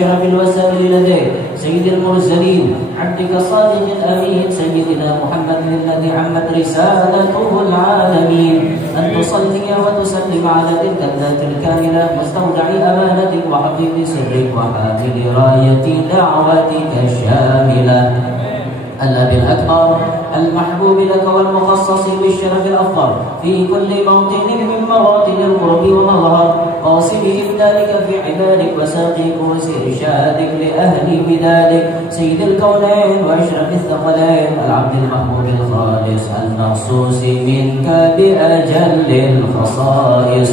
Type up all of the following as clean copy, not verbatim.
أشرف الوسائل لديك سيد المرسلين عبدك الصادق الأمين سيدنا محمد الذي عمت رسالته العالمين أن تصلي وتسلم على تلك الذات الكاملة مستودع أمانة وحفيظ سرك وحامل راية دعوتك الشاملة الأب الأكبر المحبوب لك والمخصص بالشرف الأفضل في كل موطن من مواطن القرب ومظهر قاصد ذلك في عبادك وساقي كرس إرشادك لأهل بلادك سيد الكونين وأشرف الثقلين العبد المحبوب الخالص المخصوص منك بأجل الخصائص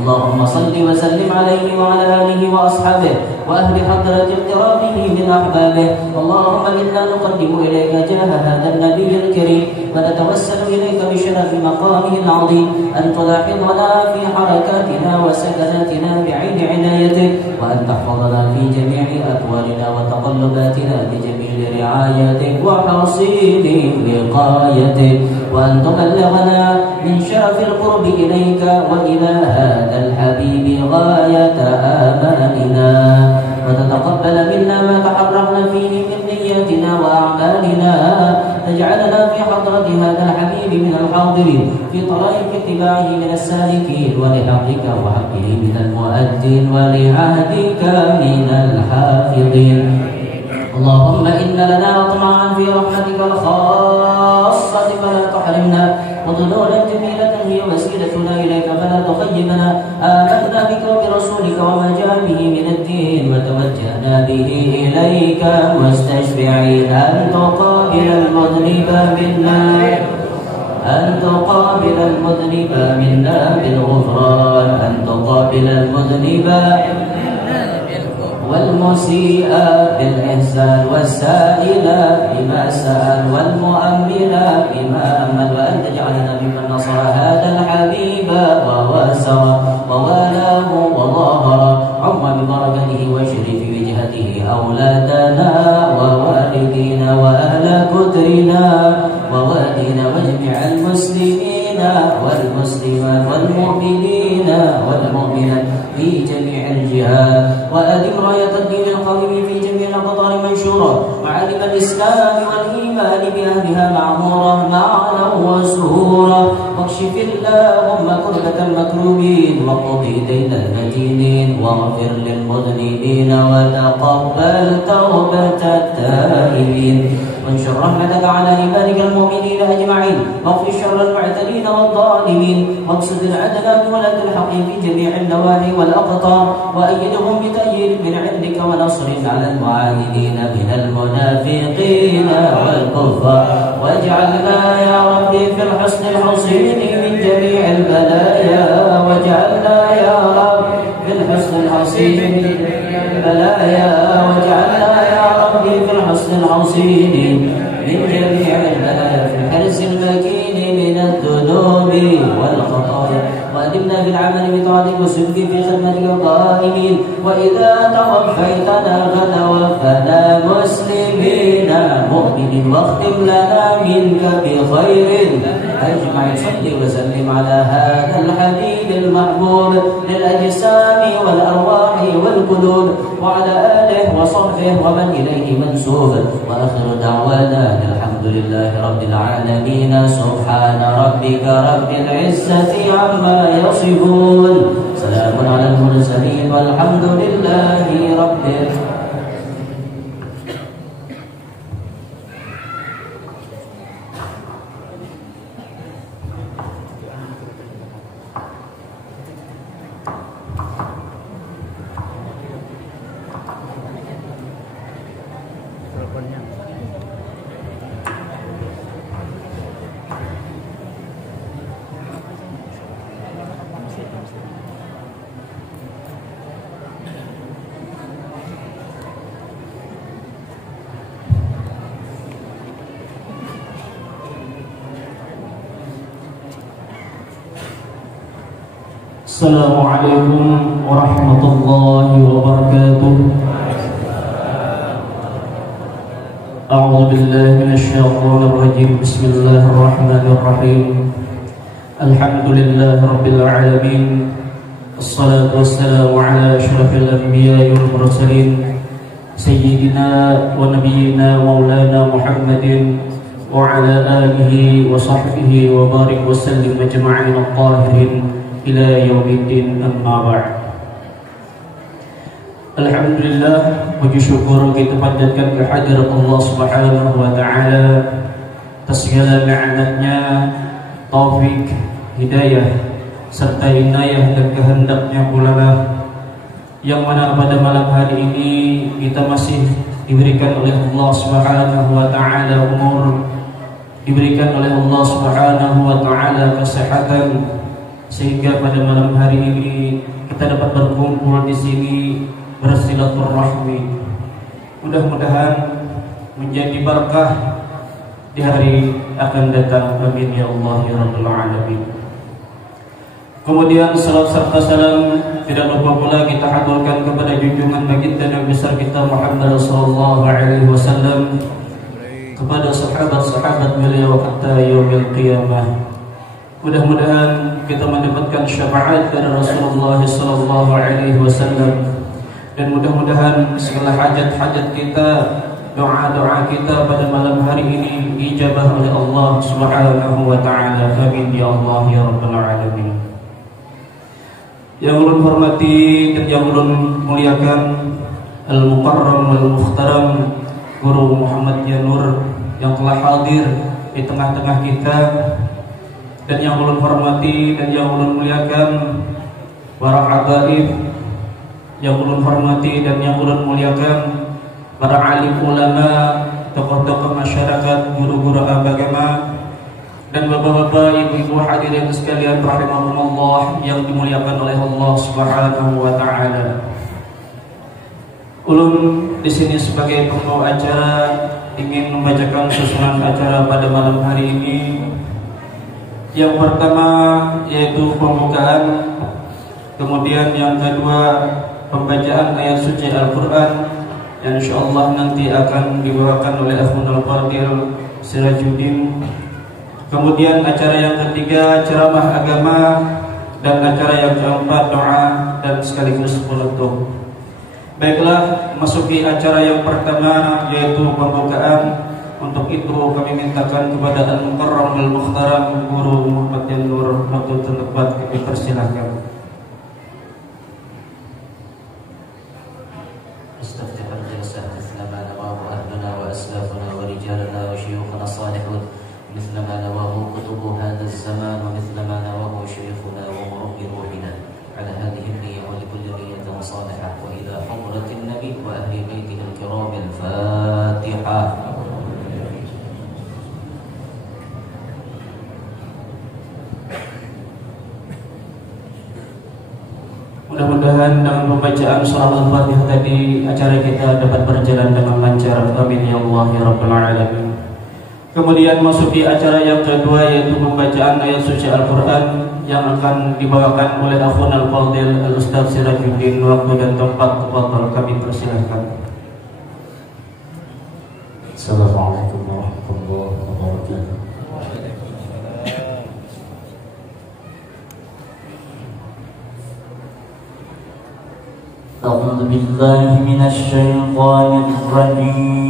اللهم صل وسلم عليه وعلى آله وأصحابه وأهل حضرة اقترابه من أحبابه اللهم إنا نقدم إليك جاه هذا النبي الكريم ونتوسل إليك بشرف مقامه العظيم أن تلاحظنا في حركاتنا وسكناتنا بعين عنايتك وأن تحفظنا في جميع أقوالنا وتقلباتنا بجميل رعايتك وحصيل وقايتك وأن تبلغنا من شرف القرب إليك وإلى هذا الحبيب غاية آمالنا وتتقبل منا ما تحررنا فيه من نياتنا وأعمالنا تجعلنا في حضرة هذا الحبيب من الحاضرين في طريق اتباعه من السالكين ولحقك وحقه من المؤدين ولعهدك من الحافظين اللهم إن لنا طمعا في رحمتك الخاصة فلا تحرمنا وظنونا جميلة هي وسيلتنا إليك فلا تخيبنا آمنا بك وبرسولك وما جاء به من الدين وتوجهنا به إليك مستشفعين أن تقابل المذنب منا بالغفران أن تقابل المذنب والمسيء بالإحسان والسائل بما سأل والمؤمن بما أمل وأن تجعلنا ممن نصر هذا الحبيب وواسر ووالاه وظاهر عم ببركته وشرف وجهته أولادنا ووالدينا وأهل كترنا ووالدينا وجميع المسلمين والمسلمات والمؤمنين والمؤمنات في جميع الجهات وأدم راية الدين القويم في جميع الأقطار منشورة وعلم الإسلام والإيمان بأهلها معمورة معنا وسهورا واكشف اللهم كربة المكروبين وقضي دين المدينين واغفر للمذنبين وتقبل توبة التائبين وانشر رحمتك على عبادك المؤمنين أجمعين واغفر شر المعتدين والظالمين واقصد العدل بولاة الحق في جميع النواحي والأقطار وأيدهم بتأييد من عندك ونصر على المعاندين من المنافقين والكفار واجعلنا يا ربي في الحسن الحصين من جميع البلايا واجعلنا يا رب في الحسن الحصين من جميع البلايا واجعلنا يا ربي في الحسن الحصين من جميع البلايا في الحرس المكين من الذنوب والخطايا وأدمنا بالعمل بطاعتك والصدق في خدمتك القائمين وإذا توفيتنا فتوفنا مسلمين مؤمنين واختم لنا منك بخير أجمعين صل وسلم على هذا الحبيب المحبوب للأجسام والأرواح والقلوب وعلى آله وصحبه ومن إليه منسوب وآخر دعوانا الحمد لله رب العالمين سبحان ربك رب العزة عما يصفون سلام على المرسلين والحمد لله رب العالمين. السلام عليكم ورحمة الله وبركاته. أعوذ بالله من الشيطان الرجيم. بسم الله الرحمن الرحيم. الحمد لله رب العالمين. الصلاة والسلام على أشرف الأنبياء والمرسلين سيدنا ونبينا مولانا محمد وعلى آله وصحبه وبارك وسلم أجمعين الطاهرين إلى يوم الدين أما بعد. Alhamdulillah, puji syukur kita panjatkan kehadirat Allah Subhanahu wa taala atas segala nikmatnya, taufik, hidayah serta inayah dan kehendaknya pula lah yang mana pada malam hari ini kita masih diberikan oleh Allah Subhanahu wa taala umur, diberikan oleh Allah Subhanahu wa taala kesehatan, sehingga pada malam hari ini kita dapat berkumpul di sini bersilaturahmi. Mudah-mudahan menjadi berkah di hari akan datang. Amin ya Allah ya Rabbal Alamin. Kemudian salam serta salam tidak lupa pula kita haturkan kepada junjungan baginda Nabi besar kita Muhammad sallallahu alaihi wasallam, kepada sahabat-sahabat beliau hatta yaumil qiyamah. Mudah-mudahan kita mendapatkan syafaat dari Rasulullah sallallahu alaihi wasallam, dan mudah-mudahan segala hajat-hajat kita, doa-doa kita pada malam hari ini dijabah oleh Allah Subhanahu wa taala. Amin ya Allah ya Rabbal Alamin. Yang ulun hormati dan yang ulun muliakan Al-Mukarram Wal-Mukhtaram Guru Muhammad Yanur yang telah hadir di tengah-tengah kita, dan yang ulun hormati dan yang ulun muliakan para habaib, yang ulun hormati dan yang ulun muliakan para alim ulama, tokoh-tokoh masyarakat, guru-guru agama, dan bapak-bapak, ibu-ibu hadirin sekalian rahimahumullah yang dimuliakan oleh Allah Subhanahu wa taala. Ulun di sini sebagai pembawa acara ingin membacakan susunan acara pada malam hari ini. Yang pertama yaitu pembukaan, kemudian yang kedua pembacaan ayat suci Al-Quran yang insyaallah nanti akan dibawakan oleh Akhun Al-Fadil Sirajuddin. Kemudian acara yang ketiga ceramah agama, dan acara yang keempat doa dan sekaligus penutup. Baiklah, masuki acara yang pertama yaitu pembukaan. Untuk itu kami mintakan kepada Al-Mukarram Al-Mukhtaram Guru Muhammad Yanur untuk tempat kami persilahkan. مثل ما نواه كتب هذا الزمان ومثل ما نواه شيخنا ومربي روحنا على هذه النية ولكل نية صالحة وإلى حضرة النبي وأهل بيته الكرام الفاتحة. Mudah-mudahan dengan pembacaan surah Al-Fatihah tadi acara kita dapat berjalan dengan lancar. Amin ya Allah ya Rabbal Alamin. Kemudian masuki acara yang kedua yaitu pembacaan ayat suci Al-Quran yang akan dibawakan oleh Akhun Al-Fadil Al-Ustaz Sirajuddin. Waktu dan tempat kepada kami persilahkan. Assalamualaikum warahmatullahi wabarakatuh. A'udzu billahi minasy syaithanir rajim.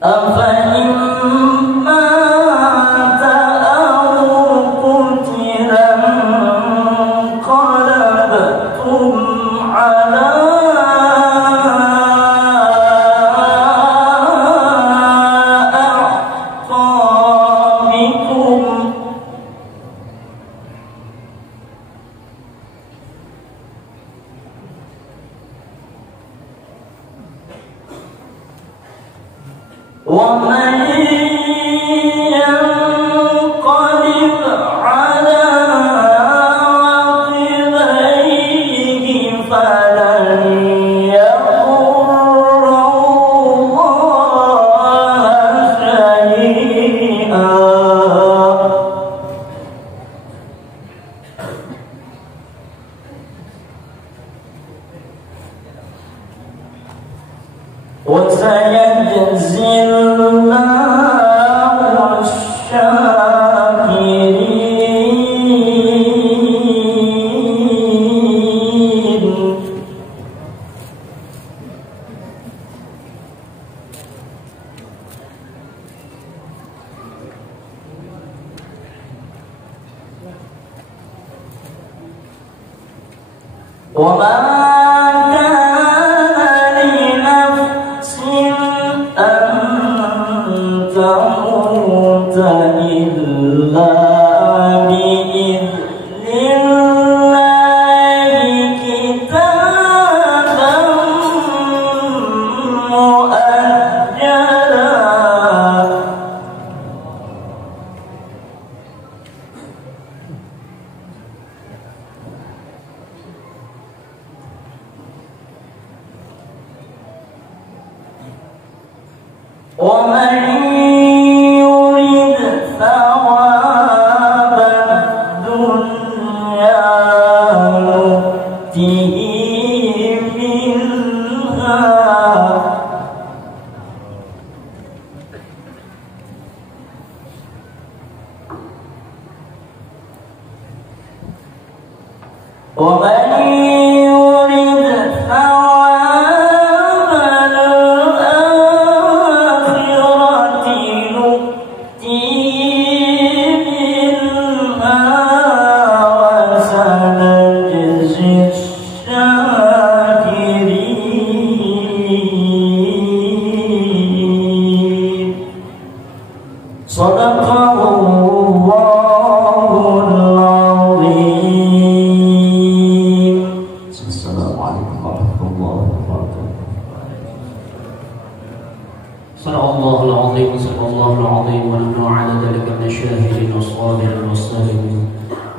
أفإن مات أو قتل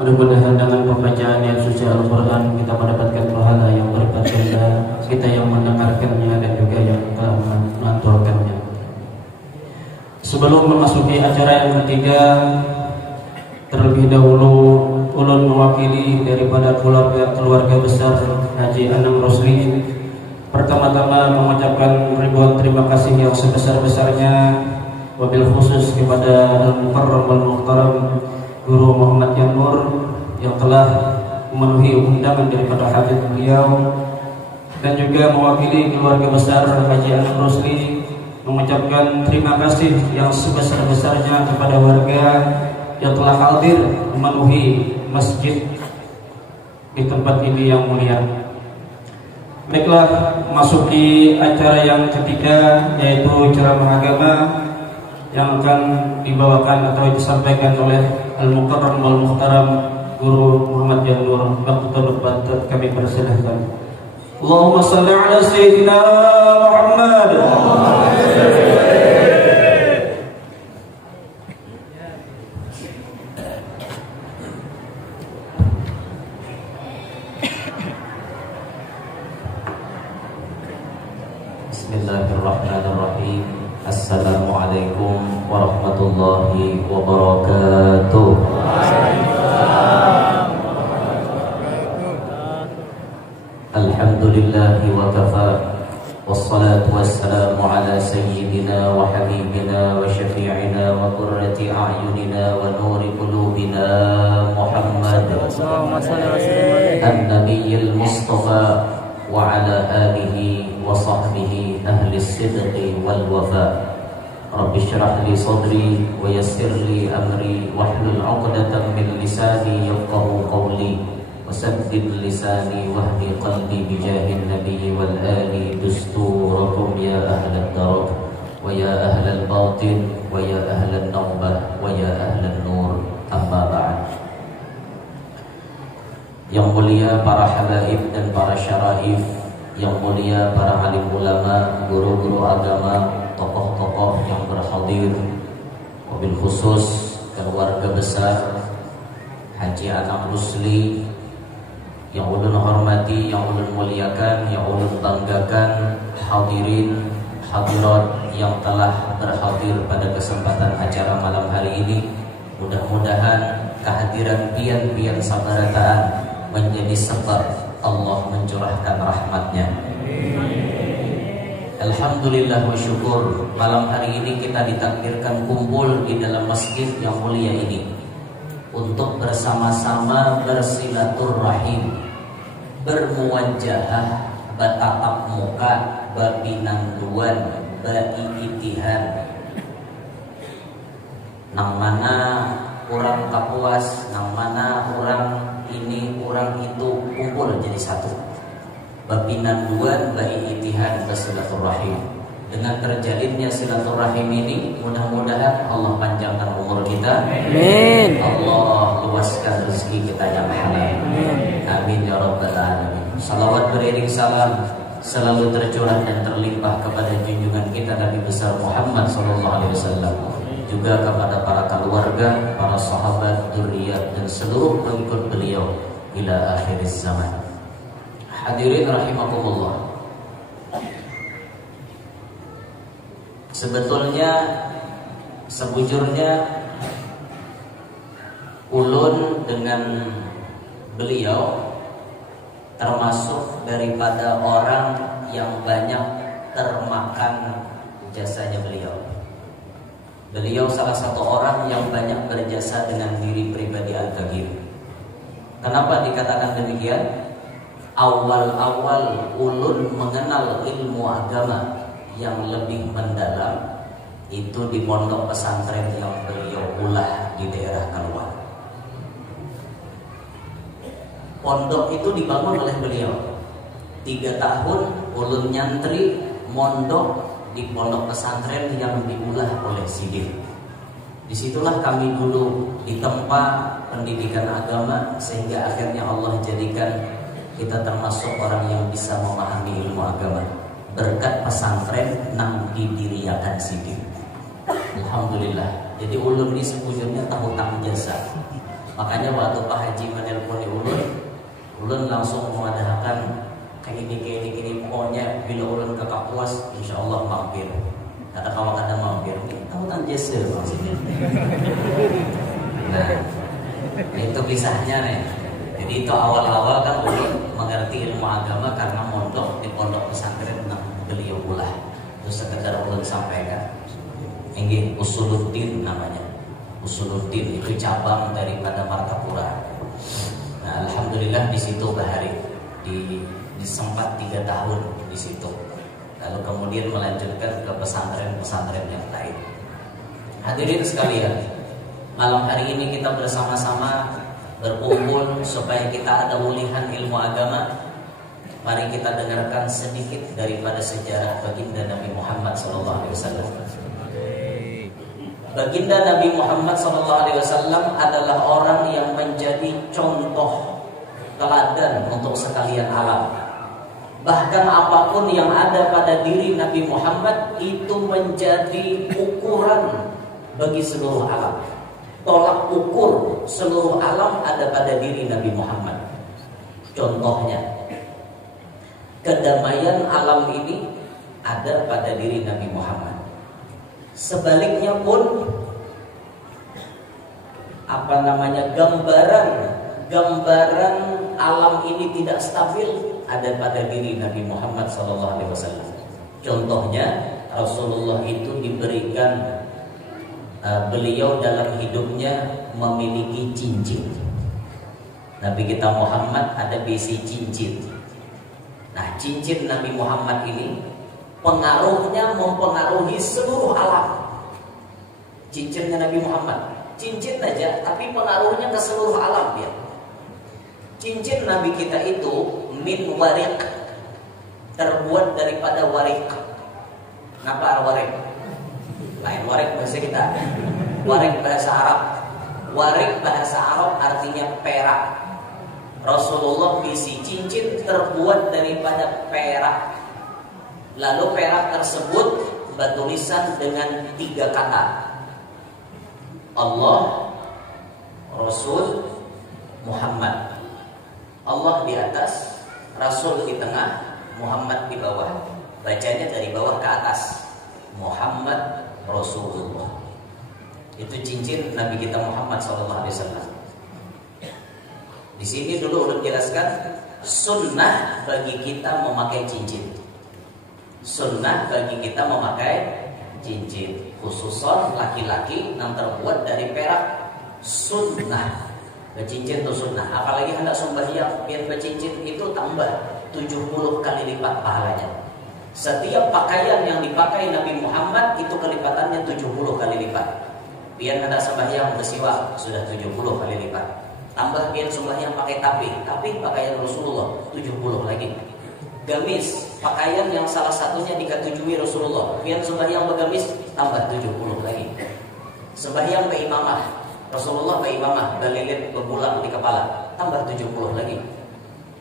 Mudah-mudahan dengan pembacaan ayat suci Al-Quran kita mendapatkan pahala yang berlipat ganda, kita yang mendengarkannya dan juga yang telah menganturkannya. Sebelum memasuki acara yang ketiga, terlebih dahulu ulun mewakili daripada keluarga besar Haji Anang Rosli pertama-tama mengucapkan ribuan terima kasih yang sebesar-besarnya, wabil khusus kepada Al-Mukarram wal-Muhtaram Guru Muhammad Yanur yang telah memenuhi undangan daripada Habib beliau, dan juga mewakili keluarga besar Haji Anang Rosli mengucapkan terima kasih yang sebesar-besarnya kepada warga yang telah hadir memenuhi masjid di tempat ini yang mulia. Baiklah, masuki acara yang ketiga, yaitu ceramah agama yang akan dibawakan atau disampaikan oleh Al-Mukarram wal-Muhtaram Guru Muhammad Yanur. Waktu kami persilahkan. Allahumma salli ala Sayyidina Muhammad. Bismillahirrahmanirrahim. Assalamualaikum warahmatullahi wabarakatuh. Alhamdulillahi wa kafa, wassalatu wassalamu ala sayyidina wa habibina wa syafi'ina wa qurrati a'yunina wa nuri qulubina Muhammad an-nabiyyil mustafa wa ala alihi wa sahbihi ahli sidqi wal wafa. Rabbi syrah li sadri wa yassir li amri wahlul 'uqdatam min lisani yafqahu qawli wasaddid lisani wahdi qalbi bijahin nabiyyi wal ali dusturakum ya ahlad darak wa ya ahlal batin wa ya ahlan nawbah wa ya ahlan nur, amma ba'd. Yang mulia para habaib dan para syaraif, yang mulia para alim ulama, guru-guru agama, tokoh-tokoh yang berhadir, wabil khusus keluarga besar Haji Anam Rusli yang ulun hormati, yang ulun muliakan, yang ulun banggakan, hadirin hadirat yang telah berhadir pada kesempatan acara malam hari ini. Mudah-mudahan kehadiran pian-pian sabarataan menjadi sebab Allah mencurahkan rahmatnya. Alhamdulillah wa syukur, malam hari ini kita ditakdirkan kumpul di dalam masjid yang mulia ini untuk bersama-sama bersilaturahim, bermuwajahah, bertatap muka, berpinangduan, berikitihan. Nang mana orang kapuas, nang mana orang ini, orang itu kumpul jadi satu. Berpinangduan, berikitihan, bersilaturahim. Dengan terjalinnya silaturahim ini, mudah-mudahan Allah panjangkan umur kita. Amin. Allah luaskan rezeki kita yang halal. Amin ya rabbal alamin. Salawat beriring salam selalu tercurah dan terlimpah kepada junjungan kita Nabi besar Muhammad sallallahu alaihi wasallam, juga kepada para keluarga, para sahabat, dzurriyyat dan seluruh pengikut beliau ila akhir zaman. Hadirin rahimakumullah. Sebujurnya ulun dengan beliau termasuk daripada orang yang banyak termakan jasanya beliau. Beliau salah satu orang yang banyak berjasa dengan diri pribadi Al-Kabir. Kenapa dikatakan demikian? Awal-awal ulun mengenal ilmu agama yang lebih mendalam itu di pondok pesantren yang beliau ulah di daerah Kalwa. Pondok itu dibangun oleh beliau. 3 tahun ulun nyantri mondok di pondok pesantren yang diulah oleh Sidir. Disitulah kami dulu ditempa pendidikan agama, sehingga akhirnya Allah jadikan kita termasuk orang yang bisa memahami ilmu agama berkat pesantren nang didiriakan Sidir. Alhamdulillah. Jadi ulun ini sebujurnya tahu tanggung jasa. Makanya waktu Pak Haji menelponi ulun langsung mengadakan kayak ini pokoknya bila ulun ke Kapuas insya Allah mampir. Kata kawan kata mampir, tahu tanggung jasa maksudnya. Nah, itu kisahnya nih. Jadi itu awal-awal kan ulun mengerti ilmu agama karena mondok di pondok pesantren nang beliau ulah. Terus sekedar ulun sampaikan. Ini Usuluddin namanya. Usuluddin itu cabang daripada Martapura. Nah, alhamdulillah di situ bahari di sempat 3 tahun di situ. Lalu kemudian melanjutkan ke pesantren-pesantren yang lain. Hadirin sekalian, malam hari ini kita bersama-sama berkumpul supaya kita ada ulihan ilmu agama. Mari kita dengarkan sedikit daripada sejarah baginda Nabi Muhammad SAW. Baginda Nabi Muhammad SAW adalah orang yang menjadi contoh teladan untuk sekalian alam. Bahkan apapun yang ada pada diri Nabi Muhammad itu menjadi ukuran bagi seluruh alam. Tolak ukur seluruh alam ada pada diri Nabi Muhammad. Contohnya, kedamaian alam ini ada pada diri Nabi Muhammad. Sebaliknya pun gambaran alam ini tidak stabil ada pada diri Nabi Muhammad SAW. Contohnya, Rasulullah itu diberikan beliau dalam hidupnya memiliki cincin. Nabi kita Muhammad ada bisi cincin. Nah, cincin Nabi Muhammad ini pengaruhnya mempengaruhi seluruh alam. Cincinnya Nabi Muhammad, cincin aja, tapi pengaruhnya ke seluruh alam dia. Cincin Nabi kita itu min warik, terbuat daripada warik. Kenapa warik? Lain warik bahasa kita. Warik bahasa Arab. Warik bahasa Arab artinya perak. Rasulullah bisi cincin terbuat daripada perak. Lalu perak tersebut bertulisan dengan 3 kata. Allah, Rasul, Muhammad. Allah di atas, Rasul di tengah, Muhammad di bawah. Bacanya dari bawah ke atas. Muhammad Rasulullah. Itu cincin Nabi kita Muhammad SAW. Di sini dulu udah jelaskan sunnah bagi kita memakai cincin. Sunnah bagi kita memakai cincin, khususon laki-laki yang terbuat dari perak. Sunnah bercincin itu sunnah. Apalagi hendak sembahyang biar bercincin itu tambah 70 kali lipat pahalanya. Setiap pakaian yang dipakai Nabi Muhammad itu kelipatannya 70 kali lipat. Biar hendak sembahyang bersiwak sudah 70 kali lipat. Tambah biar sembahyang pakai tapi pakaian Rasulullah 70 lagi. Gamis, pakaian yang salah satunya dikatujui Rasulullah, biar sembahyang bergamis tambah 70 lagi. Sembahyang berimamah, Rasulullah berimamah, berlilit berbulang di kepala, tambah 70 lagi.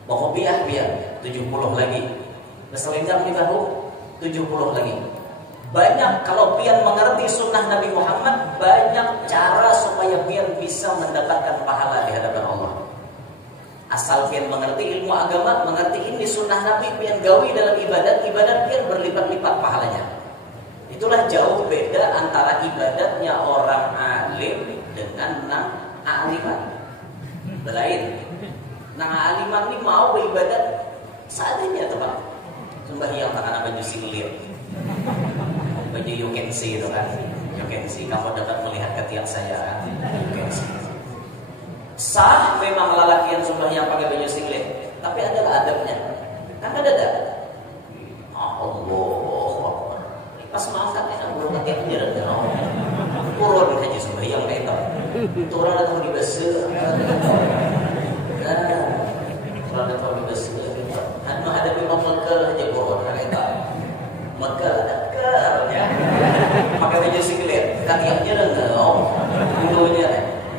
Bakopiah biar 70 lagi. Berselendang di bahu 70 lagi. Banyak kalau pian mengerti sunnah Nabi Muhammad, banyak cara supaya pian bisa mendapatkan pahala di hadapan Allah. Asal pian mengerti ilmu agama, mengerti ini sunnah Nabi, pian gawi dalam ibadat pian berlipat-lipat pahalanya. Itulah jauh beda antara ibadatnya orang alim dengan nang aliman. Belain. Nang aliman ini mau beribadat seadanya teman. Sembahyang tangan baju singlet. Baju you can see itu kan. You can see, kamu dapat melihat ketiak saya kan. You can see. Sah memang lelaki yang sembahyang pakai baju singlet, tapi adalah adabnya. Kan ada adab. Allah, pas mangkatnya belum ketiaknya dan turun aja sembahyang kayak itu. Turun atau di besi. Turun atau di besi. Anu hadapi Mekah aja turun kayak itu. Mekah ya. Pakai baju singlet, ketiaknya dan bulunya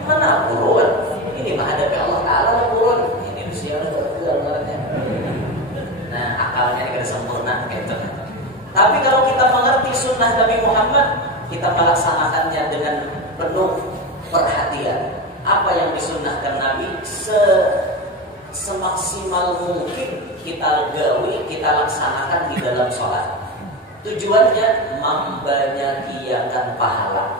mana turun. Ini menghadapi Allah Ta'ala turun. Ini usia keluarnya. Nah, akalnya ini sempurna gitu. Tapi kalau kita mengerti sunnah Nabi Muhammad, kita melaksanakannya dengan penuh perhatian. Apa yang disunnahkan Nabi semaksimal mungkin kita gawi, kita laksanakan di dalam sholat. Tujuannya membanyakiakan pahala.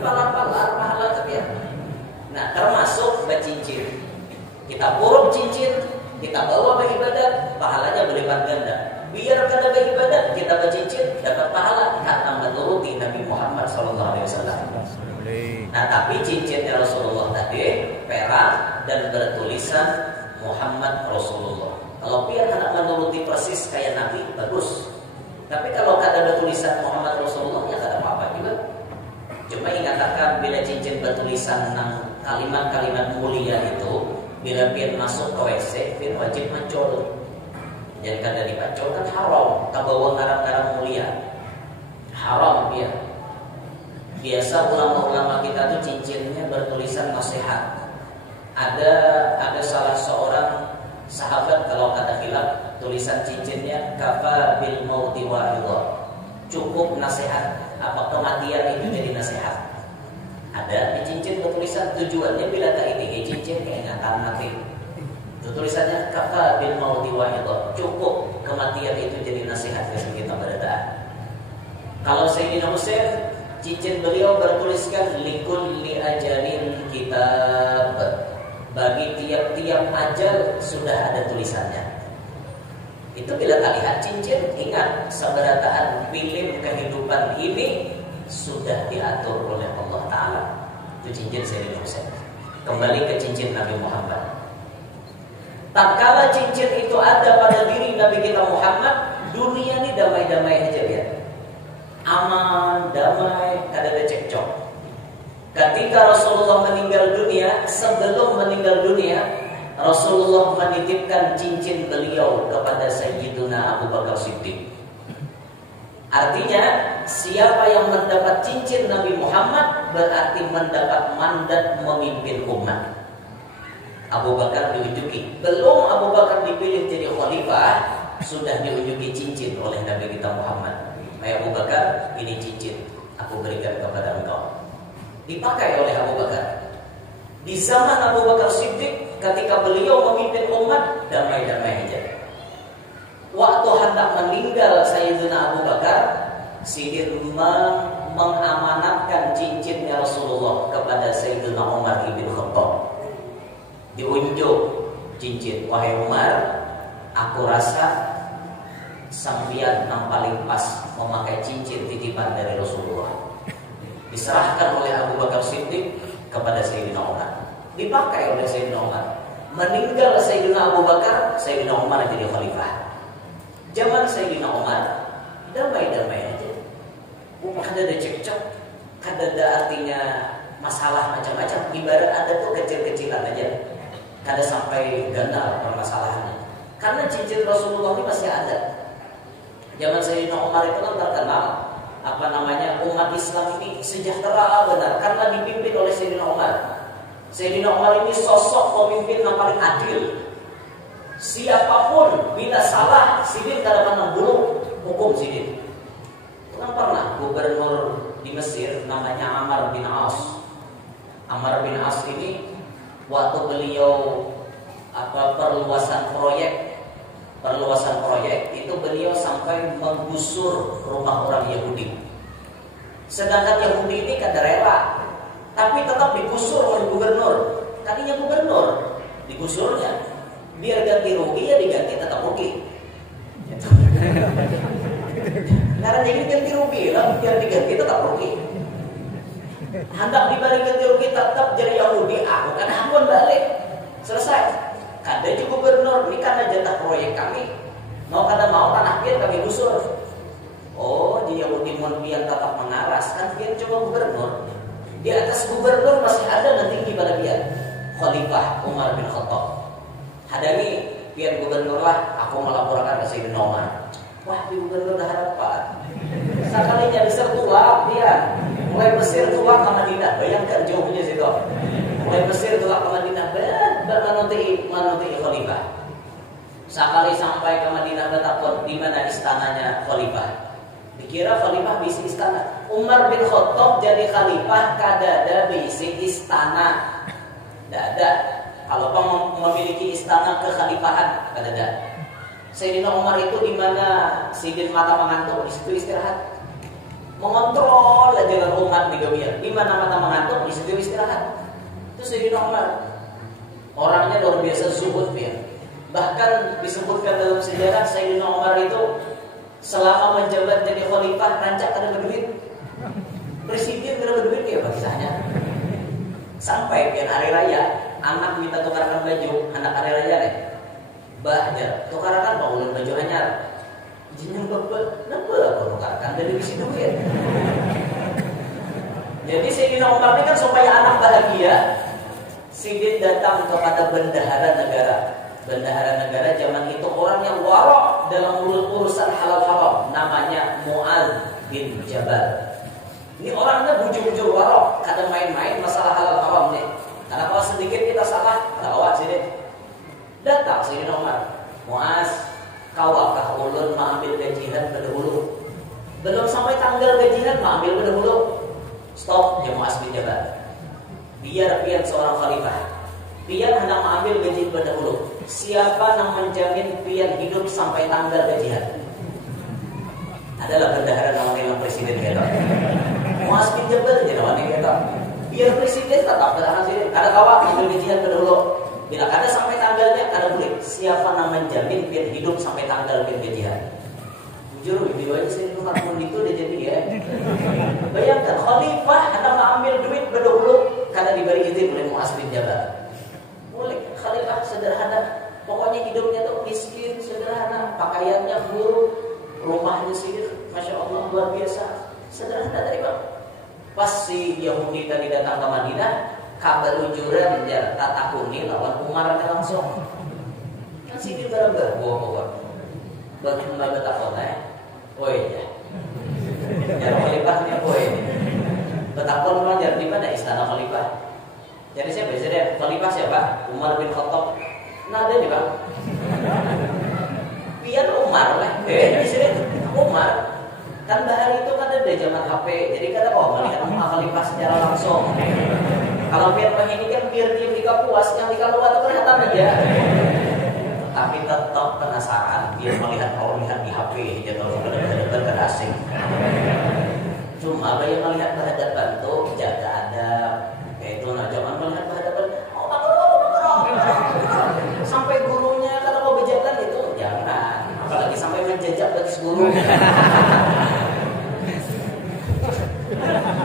Pahala tapi ya. Nah, termasuk bercincin. Kita buruk cincin, kita bawa beribadat, pahalanya berlipat ganda. Biar kada beribadat, kita bercincin dapat pahala karena menuruti Nabi Muhammad SAW. Nah, tapi cincinnya Rasulullah tadi perak dan bertulisan Muhammad Rasulullah. Kalau biar hendak menuruti persis kayak Nabi, bagus. Tapi kalau kada bertulisan Muhammad Rasulullah, ya kada apa-apa juga. Cuma ingatakan bila cincin bertulisan kalimat-kalimat mulia itu, bila pian masuk ke WC, pian wajib mencol. Jadi kada dipacol kan haram, kabawa ngarang-ngarang mulia. Haram dia. Biasa ulama-ulama kita tuh cincinnya bertulisan nasihat. Ada salah seorang sahabat kalau kata khilaf, tulisan cincinnya kafa bil mauti wa'idha. Cukup nasihat. Apa kematian itu jadi nasihat? Ada di cincin bertulisan tujuannya bila tak ini cincin keingatan mati. Itu tulisannya kafa bil mauti wa'idha. Cukup kematian itu jadi nasihat bagi kita berdaan. Kalau Sayyidina Husain, cincin beliau bertuliskan likulli ajalin kitab. Bagi tiap-tiap ajal sudah ada tulisannya. Itu bila tak lihat cincin, ingat seberataan film kehidupan ini sudah diatur oleh Allah Ta'ala. Itu cincin Sayyidina Husain. Kembali ke cincin Nabi Muhammad. Tatkala cincin itu ada pada diri Nabi kita Muhammad, dunia ini damai-damai aja ya. Aman, damai, kada ada cekcok. Ketika Rasulullah meninggal dunia, sebelum meninggal dunia, Rasulullah menitipkan cincin beliau kepada Sayyiduna Abu Bakar Siddiq. Artinya, siapa yang mendapat cincin Nabi Muhammad berarti mendapat mandat memimpin umat. Abu Bakar diujuki. Belum Abu Bakar dipilih jadi khalifah, sudah diunjuki cincin oleh Nabi kita Muhammad. Hai Abu Bakar, ini cincin aku berikan kepada engkau. Dipakai oleh Abu Bakar. Di zaman Abu Bakar Siddiq, ketika beliau memimpin umat, damai-damai aja. Waktu hendak meninggal Sayyidina Abu Bakar, Siddiq mengamanatkan cincinnya Rasulullah kepada Sayyidina Umar ibn Khattab. Diunjuk cincin, wahai Umar, aku rasa sampian yang paling pas memakai cincin titipan dari Rasulullah. Diserahkan oleh Abu Bakar Siddiq kepada Sayyidina Umar. Dipakai oleh Sayyidina Umar. Meninggal Sayyidina Abu Bakar, Sayyidina Umar jadi khalifah. Zaman Sayyidina Umar damai-damai aja. Kada ada cekcok, kada ada artinya masalah macam-macam. Ibarat ada tuh kecil-kecilan aja. Kada sampai ganda permasalahannya. Karena cincin Rasulullah ini masih ada. Zaman Sayyidina Umar itu kan terkenal umat Islam ini sejahtera benar karena dipimpin oleh Sayyidina Umar. Sayyidina Umar ini sosok pemimpin yang paling adil. Siapapun bila salah, Sidin kada pernah bulu hukum Sidin. Kan pernah gubernur di Mesir namanya Amr bin As. Amr bin As ini waktu beliau perluasan proyek itu beliau sampai menggusur rumah orang Yahudi. Sedangkan Yahudi ini kada rela, tapi tetap digusur oleh gubernur. Tadinya gubernur digusurnya, biar ganti rugi ya diganti tetap rugi. Karena jadi ganti rugi lah, biar diganti tetap rugi. Hendak dibalik ganti rugi tetap jadi Yahudi, aku kan ampun balik. Selesai. Kada juga gubernur, ini karena jatah proyek kami. Mau kada mau tanah pian kami gusur. Oh, di Yahudi mon pian tetap mengaras, kan pian coba gubernur. Di atas gubernur masih ada nanti di pada pian. Khalifah Umar bin Khattab. Hadani pian gubernur lah, aku melaporkan ke Sayyidina Umar. Wah, di gubernur dah harapan. Sekalinya di sertua pian. Mulai Mesir tua ke Madinah, bayangkan jauhnya situ. Mulai Mesir tua ke Madinah, bermanuti khalifah. Sekali sampai ke Madinah bertakut di mana istananya khalifah. Dikira khalifah bisi istana. Umar bin Khattab jadi khalifah kada ada bisi istana. Tidak ada. Kalau memiliki istana kekhalifahan kada ada. Sayyidina Umar itu di mana sidin mata mengantuk di situ istirahat. Mengontrol aja dengan umat di Gabian. Di mana mata mengantuk di situ istirahat. Itu Sayyidina Umar. Orangnya luar biasa zuhud dia. Bahkan disebutkan dalam sejarah Sayyidina Umar itu selama menjabat jadi khalifah rancak ada berduit. Presiden ada berduit ya kisahnya. Sampai pian hari raya anak minta tukarkan baju, anak hari raya nih. Bah, tukarkan ulun baju anyar. Jinang bapak, kenapa aku tukarkan dari bisi duit? Jadi Sayyidina Umar ini kan supaya anak bahagia. Sidin datang kepada bendahara negara. Bendahara negara zaman itu orang yang warok dalam urusan halal haram, namanya Mu'adz bin Jabal. Ini orangnya bujur-bujur warok, kadang main-main masalah halal haram nih. Karena kalau sedikit kita salah, lawat Sidin. Datang Sayyidina Umar, Mu'adz, kau akah ulun mengambil gajian berdahulu. Belum sampai tanggal gajian mengambil berdahulu. Stop, ya Mu'adz bin Jabal. Biar pian seorang khalifah, pian hendak mengambil gaji berdahulu. Siapa yang menjamin pian hidup sampai tanggal gajian? Adalah bendahara namanya presiden kita. Mu'adz bin Jabal jadi namanya kita. Biar presiden tetap berdahara sini. Kada kawat ambil gajian berdahulu. Bila kada sampai tanggalnya kada boleh. Siapa yang menjamin pian hidup sampai tanggal pian gajian? Jujur, video aja saya tukar pun itu udah jadi ya. Bayangkan khalifah hendak mengambil duit berdahulu. Karena diberi izin oleh Mu'adz bin Jabal. Boleh, khalifah sederhana. Pokoknya hidupnya tuh miskin, sederhana. Pakaiannya buruk, rumahnya sihir, Masya Allah luar biasa. Sederhana tadi bang. Pas si Yahudi tadi datang ke Madinah, kabar ujuran ya tak takuni lawan Umar langsung. Kan sihir barang-barang, bawa-bawa. Bagaimana betapa ya? Oh iya. Ya khalifahnya oh ini. Betapun orang di mana istana khalifah. Jadi siapa? Jadi khalifah siapa? Umar bin Khattab. Nah ada nih bang. Pian Umar lah. Di sini Umar. Kan bahari itu kan ada zaman HP. Jadi kata melihat khalifah secara langsung. Kalau biar ini kan biar dia jika puas, yang jika luar itu kelihatan aja. Tapi tetap penasaran, dia melihat di HP, jadi kalau berhadapan ke asing. Cuma yang melihat berhadapan tuh jaga adab, yaitu jangan melihat berhadapan. Sampai gurunya kata mau bejatan itu jangan, apalagi sampai menjejak bagi guru.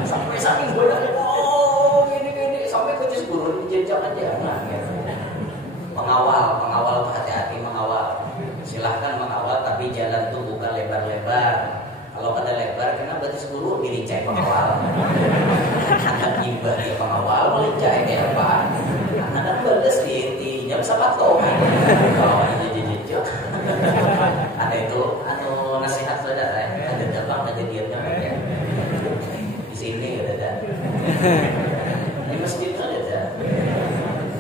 Sampai saking banyak gini sampai ke guru dijejak aja. Pengawal hati-hati mengawal. Silahkan mengawal tapi jalan tuh bukan lebar-lebar. Kalau pada lebar kena batis guru dilincai pengawal. Anak gibah dia pengawal melincai kayak apa? Karena kan batas di jam sabato. Kalau ada jejak. Ada itu nasihat saudara. Ada dabang ada diamnya ya. Di sini ada. Di masjid ada.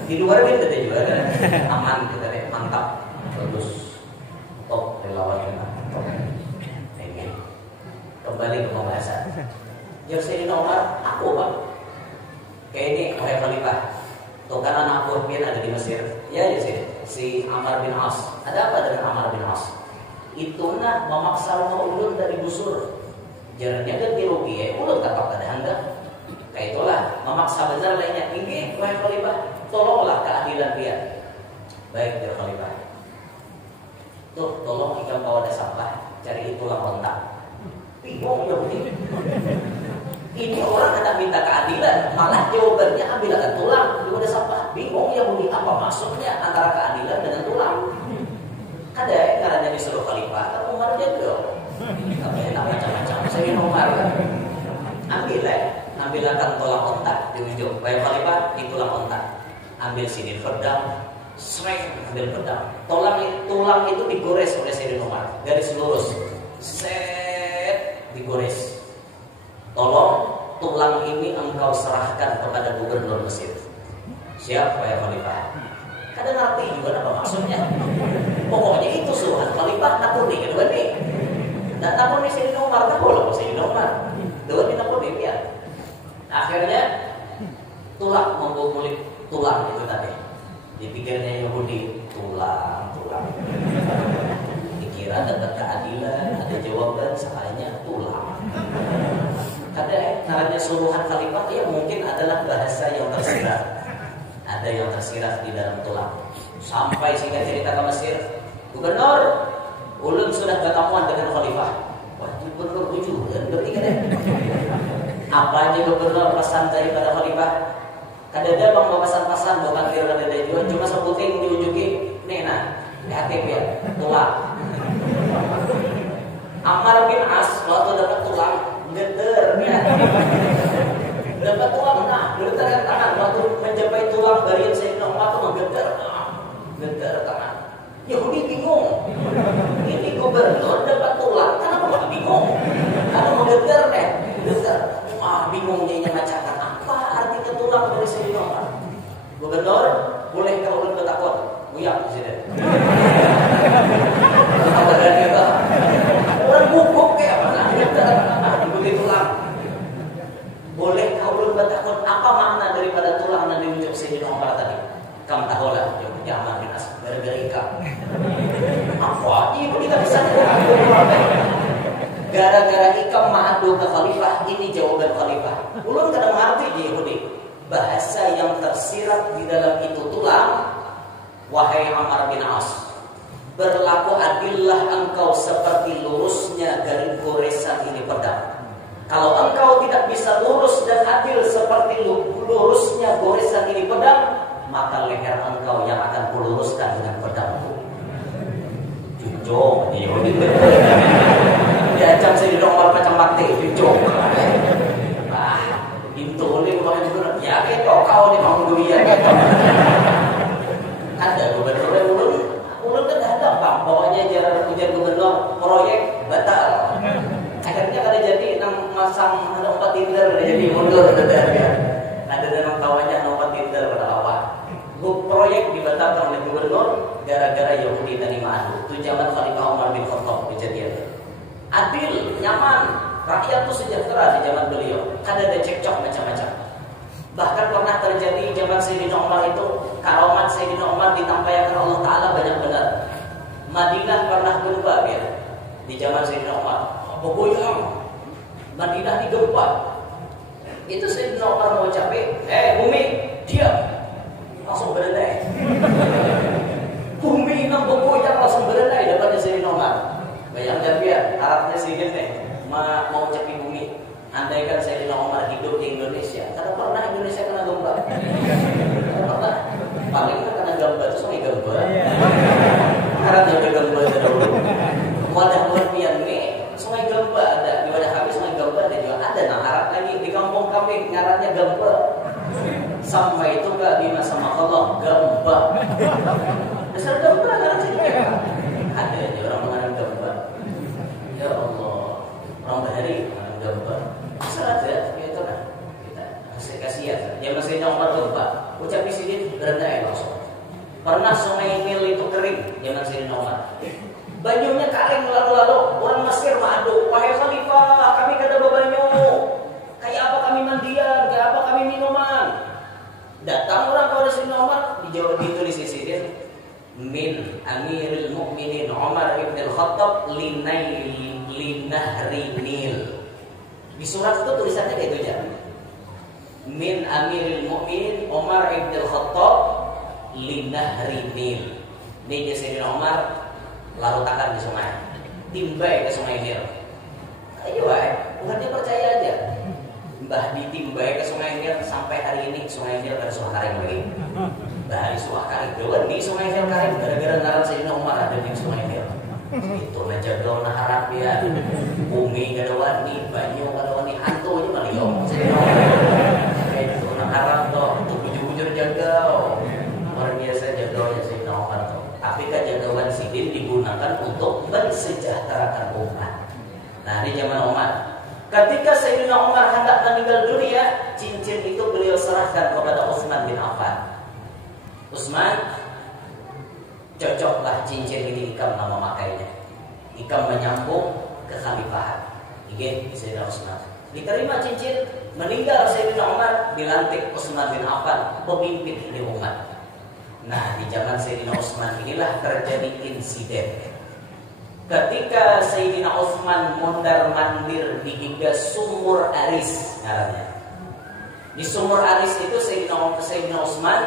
Di luar kita ada juga kan aman kita deh, mantap, bagus, top relawan kita. Ini kembali ke pembahasan. Jadi Sayyidina Umar, aku bang, kayak ini oleh Khalifah. Tuh kan anak buah bin ada di Mesir. Ya sih, si Amr bin As. Ada apa dengan Amr bin As? Itu nak memaksa ulun dari busur. Jaraknya kan dirugi ya, ulun tetap ada hendak. Kayak itulah memaksa benar lainnya. Ini oleh Khalifah. Tolonglah keadilan dia. Baik dia Khalifah. Tuh tolong ikan bawa ada sampah, cari itulah kontak. Bingung ya begini. Ini orang hendak minta keadilan, malah jawabannya ambilkan tulang. Dia ada sampah. Bingung ya begini. Apa maksudnya antara keadilan dengan tulang? Ada karena disuruh Khalifah, kan Umar jago. Tapi enak macam-macam. Saya Umar ambilkan tulang kontak di ujung. Baik Khalifah, itulah kontak. Ambil sini pedang, srek, ambil pedang. Tulang itu digores oleh Sayyidina Umar, garis lurus, set, digores. Tolong tulang ini engkau serahkan kepada gubernur Mesir. Siapa ya Khalifah? Kadang ngerti juga apa maksudnya. Pokoknya itu suruhan Khalifah nakuni kedua nih. Dan nakuni Sayyidina Umar tak boleh Sayyidina Umar. Dua nih nakuni ya. Akhirnya tulang membukulik tulang itu tadi. Dipikirnya Yahudi tulang. Dikira dapat keadilan, ada jawaban salahnya tulang. Karena suruhan Khalifah ya mungkin adalah bahasa yang tersirat. Ada yang tersirat di dalam tulang. Sampai sehingga cerita ke Mesir, gubernur, ulun sudah ketemuan dengan Khalifah. Wah, gubernur ujung dan bertiga deh. Apa aja gubernur pesan daripada Khalifah? Kadang-kadang bang pesan-pesan bukan kira ada juga, cuma sebutin diujuki, nih nah, hati ya, tulang. Amr bin As waktu dapat tulang, geter ya. Dapat tulang, nah, getar tangan waktu mencapai tulang dari Sayyidina Umar itu getar tangan. Yahudi bingung. Ini gubernur dapat tulang, kenapa malah bingung? Kalau mau getar deh, getar. Wah, bingung dia macam apa artinya tulang dari Sayyidina Umar. Gubernur, boleh kau ulun bertakut? Buyak presiden. Orang bubuk kayak mana? Dibutuh tulang. Boleh kau ulun bertakut? Apa makna daripada tulang yang diucap Sayyidina Umar tadi? Kamu tahu lah, jangan binas gara-gara ikan. Apa? Ibu kita bisa gara-gara ikam ma'adu ke Khalifah. Ini jawaban Khalifah. Ulun kadang ngerti di Yahudi. Bahasa yang tersirat di dalam itu tulang. Wahai Amr bin As, berlaku adillah engkau seperti lurusnya dari goresan ini pedang. Kalau engkau tidak bisa lurus dan adil seperti lurusnya goresan ini pedang, maka leher engkau yang akan kuluruskan dengan pedangku. Jujur di Yahudi. Diajak Sayyidina Umar macam mati, jujur. Itu oleh orang itu, ya gitu, kau di Mongolia. Ada gubernur ulun kan ada bang, bawahnya jalan ujian gubernur, proyek batal. Akhirnya kada jadi masang nomor Tinder, kada jadi mundur, ada dalam kawannya nomor Tinder pada awal. Proyek dibatalkan oleh gubernur gubernur gara-gara Yahudi terima adu. Itu zaman Khalifah Umar bin Khattab kejadian. Adil, nyaman, rakyat tuh sejahtera di zaman beliau. Kan ada cekcok macam-macam. Bahkan pernah terjadi zaman Sayyidina Umar itu, karamat Sayyidina Umar ditampaikan Allah Ta'ala banyak benar. Madinah pernah gempa ya, di zaman Sayyidina Umar. Goyang, Madinah digempa. Itu Sayyidina Umar mau capek, bumi, diam. Langsung berenai. Bumi yang bergoyang langsung berenai depannya Sayyidina Umar. Bayangkan biar harapnya sedikit mau capi bumi. Andaikan Sayyidina Umar hidup di Indonesia, karena pernah Indonesia kena gempa. Pernah. Paling kena gempa itu sampai gempa. Karena ada gempa dahulu. Wadah Morpian nih, sungai gempa ada di wadah kami, sungai gempa ada juga ada. Nah harap lagi di kampung kami ngarannya gempa. Sampai itu gak di masa Allah gempa. Dasar gempa ngarannya ada ya orang mengarang gempa. Ya Allah, orang bahari mengarang gempa. Salah ya, itu kan kita kasihan. Dia masih nomor gempa. Ucap sedikit berendah langsung. Pernah sungai Nil itu kering, dia masih nomor. Banyunya kering lalu-lalu. Orang Mesir madu, wahai Khalifah, kami kada bebanyu. Kayak apa kami mandian, kayak apa kami minuman. Datang orang kepada Sayyidina Umar, dijawab ditulis di sini. Min Amirul Mukminin Umar ibn al-Khattab linahri Nil. Di surat itu tulisannya kayak itu aja. Min Amirul Mukminin Umar ibn al-Khattab linahri Nil. Ini dia Sayyidina Umar lalu takkan di sungai, timbai ke sungai Nil. Ayo bukannya percaya aja. Mbah ditimbai ke sungai Nil sampai hari ini sungai Nil ada suah karing lagi. Dari suah karing doang di sungai Nil karing gara-gara ngaran Sayyidina Umar ada di sungai Nil. Itu menjaga nah harap ya. Bumi kada wani, banyu kada wani, hantu aja maliong Sayyidina Umar. Itu nah harap toh, itu bujur-bujur jaga. Luar biasa jaganya Sayyidina Umar toh. Tapi kejagawan sidin digunakan untuk mensejahterakan umat. Nah di zaman Umar, ketika Sayyidina Umar hendak meninggal dunia, cincin itu beliau serahkan kepada Utsman bin Affan. Utsman, cocoklah cincin ini ikam nama makainya. Ikam menyambung kekhalifahan. Ini Sayyidina Utsman. Diterima cincin, meninggal Sayyidina Umar, dilantik Utsman bin Affan pemimpin ini umat. Nah, di zaman Sayyidina Utsman inilah terjadi insiden. Ketika Sayyidina Utsman mondar-mandir di hingga Sumur Aris namanya. Di Sumur Aris itu Sayyidina Utsman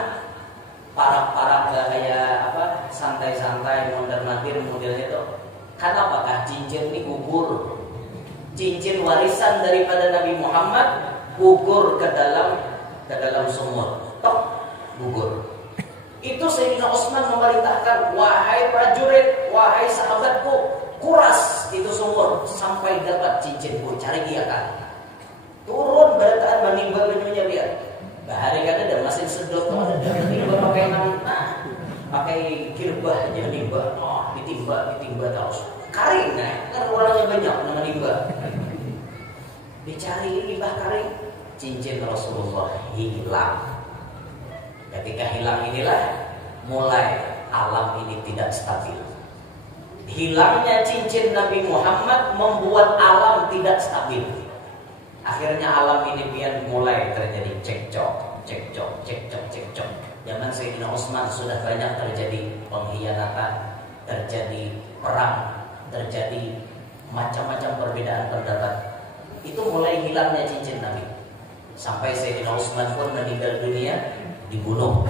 para kayak apa? Santai-santai mondar-mandir modelnya itu. Kenapakah cincin ini gugur? Cincin warisan daripada Nabi Muhammad gugur ke dalam sumur. Tok gugur. Itu Sayyidina Utsman memerintahkan, wahai prajurit, wahai sahabatku, kuras itu sumur sampai dapat cincinku, cari dia kan. Turun berataan menimba bajunya biar. Bahari kan ada mesin sedot, ada menimba pakai pakai kirbah aja menimba. Oh, ditimba terus. Karing kan orangnya banyak menimba. Dicari limbah karing, cincin Rasulullah hilang. Ketika hilang inilah mulai alam ini tidak stabil. Hilangnya cincin Nabi Muhammad membuat alam tidak stabil. Akhirnya alam ini biar mulai terjadi cekcok. Zaman Sayyidina Utsman sudah banyak terjadi pengkhianatan, terjadi perang, terjadi macam-macam perbedaan pendapat. Itu mulai hilangnya cincin Nabi. Sampai Sayyidina Utsman pun meninggal dunia, dibunuh.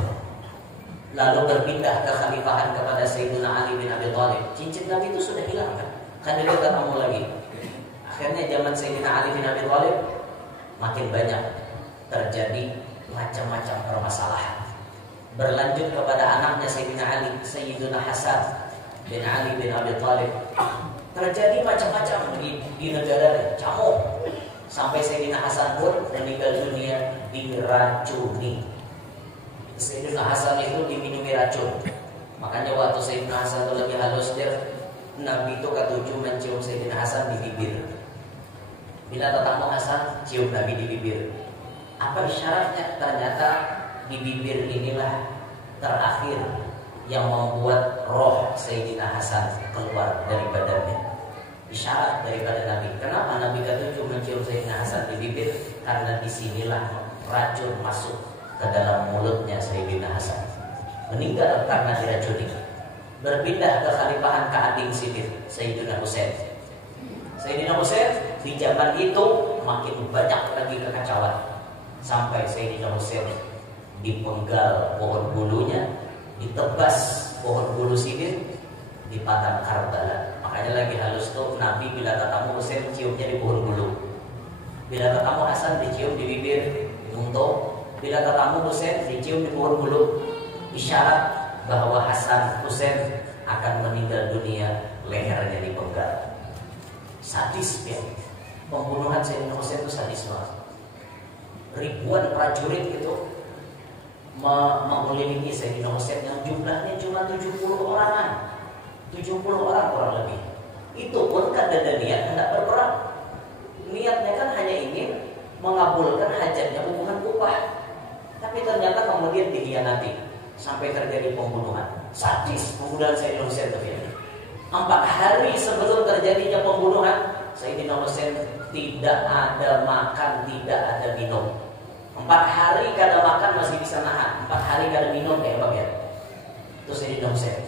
Lalu berpindah ke khalifahan kepada Sayyidina Ali bin Abi Thalib. Cincin Nabi itu sudah hilang kan dia ketemu lagi. Akhirnya zaman Sayyidina Ali bin Abi Thalib makin banyak terjadi macam-macam permasalahan. Berlanjut kepada anaknya Sayyidina Ali, Sayyidina Hasan bin Ali bin Abi Thalib. Terjadi macam-macam di negara camuk. Sampai Sayyidina Hasan pun meninggal dunia diracuni. Sayyidina Hasan itu diminumi racun. Makanya waktu Sayyidina Hasan itu lagi halus dia, Nabi itu ketujuh mencium Sayyidina Hasan di bibir. Bila tetangga Hasan cium Nabi di bibir. Apa isyaratnya? Ternyata di bibir inilah terakhir yang membuat roh Sayyidina Hasan keluar dari badannya. Isyarat daripada Nabi. Kenapa Nabi ketujuh mencium Sayyidina Hasan di bibir? Karena disinilah racun masuk ke dalam mulutnya Sayyidina Hasan. Meninggal karena diracuni. Berpindah ke khalifahan Ka'ading Siddiq, Sayyidina Husain. Sayyidina Husain di zaman itu makin banyak lagi kekacauan. Sampai Sayyidina Husain dipenggal pohon bulunya, ditebas pohon bulu Siddiq di padang Karbala. Makanya lagi halus tuh Nabi bila ketemu Husain ciumnya di pohon bulu. Bila ketemu Hasan dicium di bibir, di muntuk. Bila ketemu Husain dicium di pohon bulu. Isyarat bahwa Hasan Husain akan meninggal dunia, lehernya dipenggal. Sadis ya. Pembunuhan Sayyidina Husain itu sadis banget. Ribuan prajurit itu mengelilingi Sayyidina Husain yang jumlahnya cuma 70 orangan. 70 orang kurang lebih. Itu pun kan ada niat hendak berperang. Niatnya kan hanya ingin mengabulkan hajatnya hubungan upah. Tapi ternyata kemudian dikhianati sampai terjadi pembunuhan. Sadis pembunuhan Sayyidina Husain terjadi. 4 hari sebelum terjadinya pembunuhan, Sayyidina Husain tidak ada makan, tidak ada minum. 4 hari kada makan masih bisa nahan, 4 hari kada minum kayak apa ya? Itu Sayyidina Husain.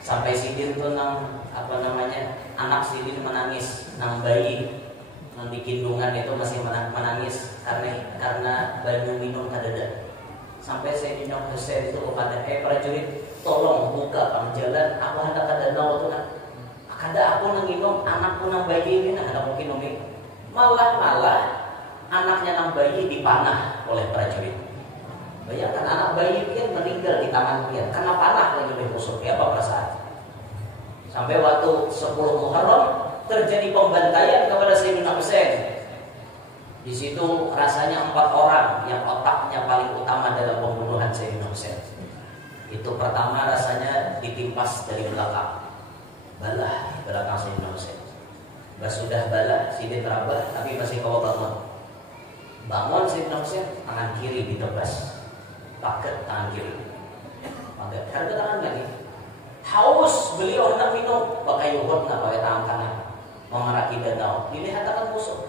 Sampai Sidin tuh anak Sidin menangis, nang bayi nang di kandungan itu masih menangis karena banyu minum kadada. Sampai Sayyidina Husain itu kepada prajurit, tolong buka jalan, aku hendak kada nau tuh kada aku nang minum, anakku nang bayi ini ada mungkin minum. Malah anaknya nang bayi dipanah oleh prajurit. Bayangkan anak bayi pian meninggal di tangan pian karena panah lagi oleh musuh. Ya apa perasaan? Sampai waktu 10 Muharram terjadi pembantaian kepada Sayyidina Husain. Di situ rasanya 4 orang yang otaknya paling utama dalam pembunuhan Sayyidina Husain. Itu pertama rasanya ditimpas dari belakang. Balah belakang Sayyidina Husain. Sudah balah, Sidin terabah tapi masih kawa bangun. Bangun Sayyidina Husain, tangan kiri ditebas. Paket tangan kiri. Paket karena tangan lagi. Haus beliau hendak minum, pakai yogurt nak pakai tangan kanan. Memaraki danau. Dilihatkan musuh.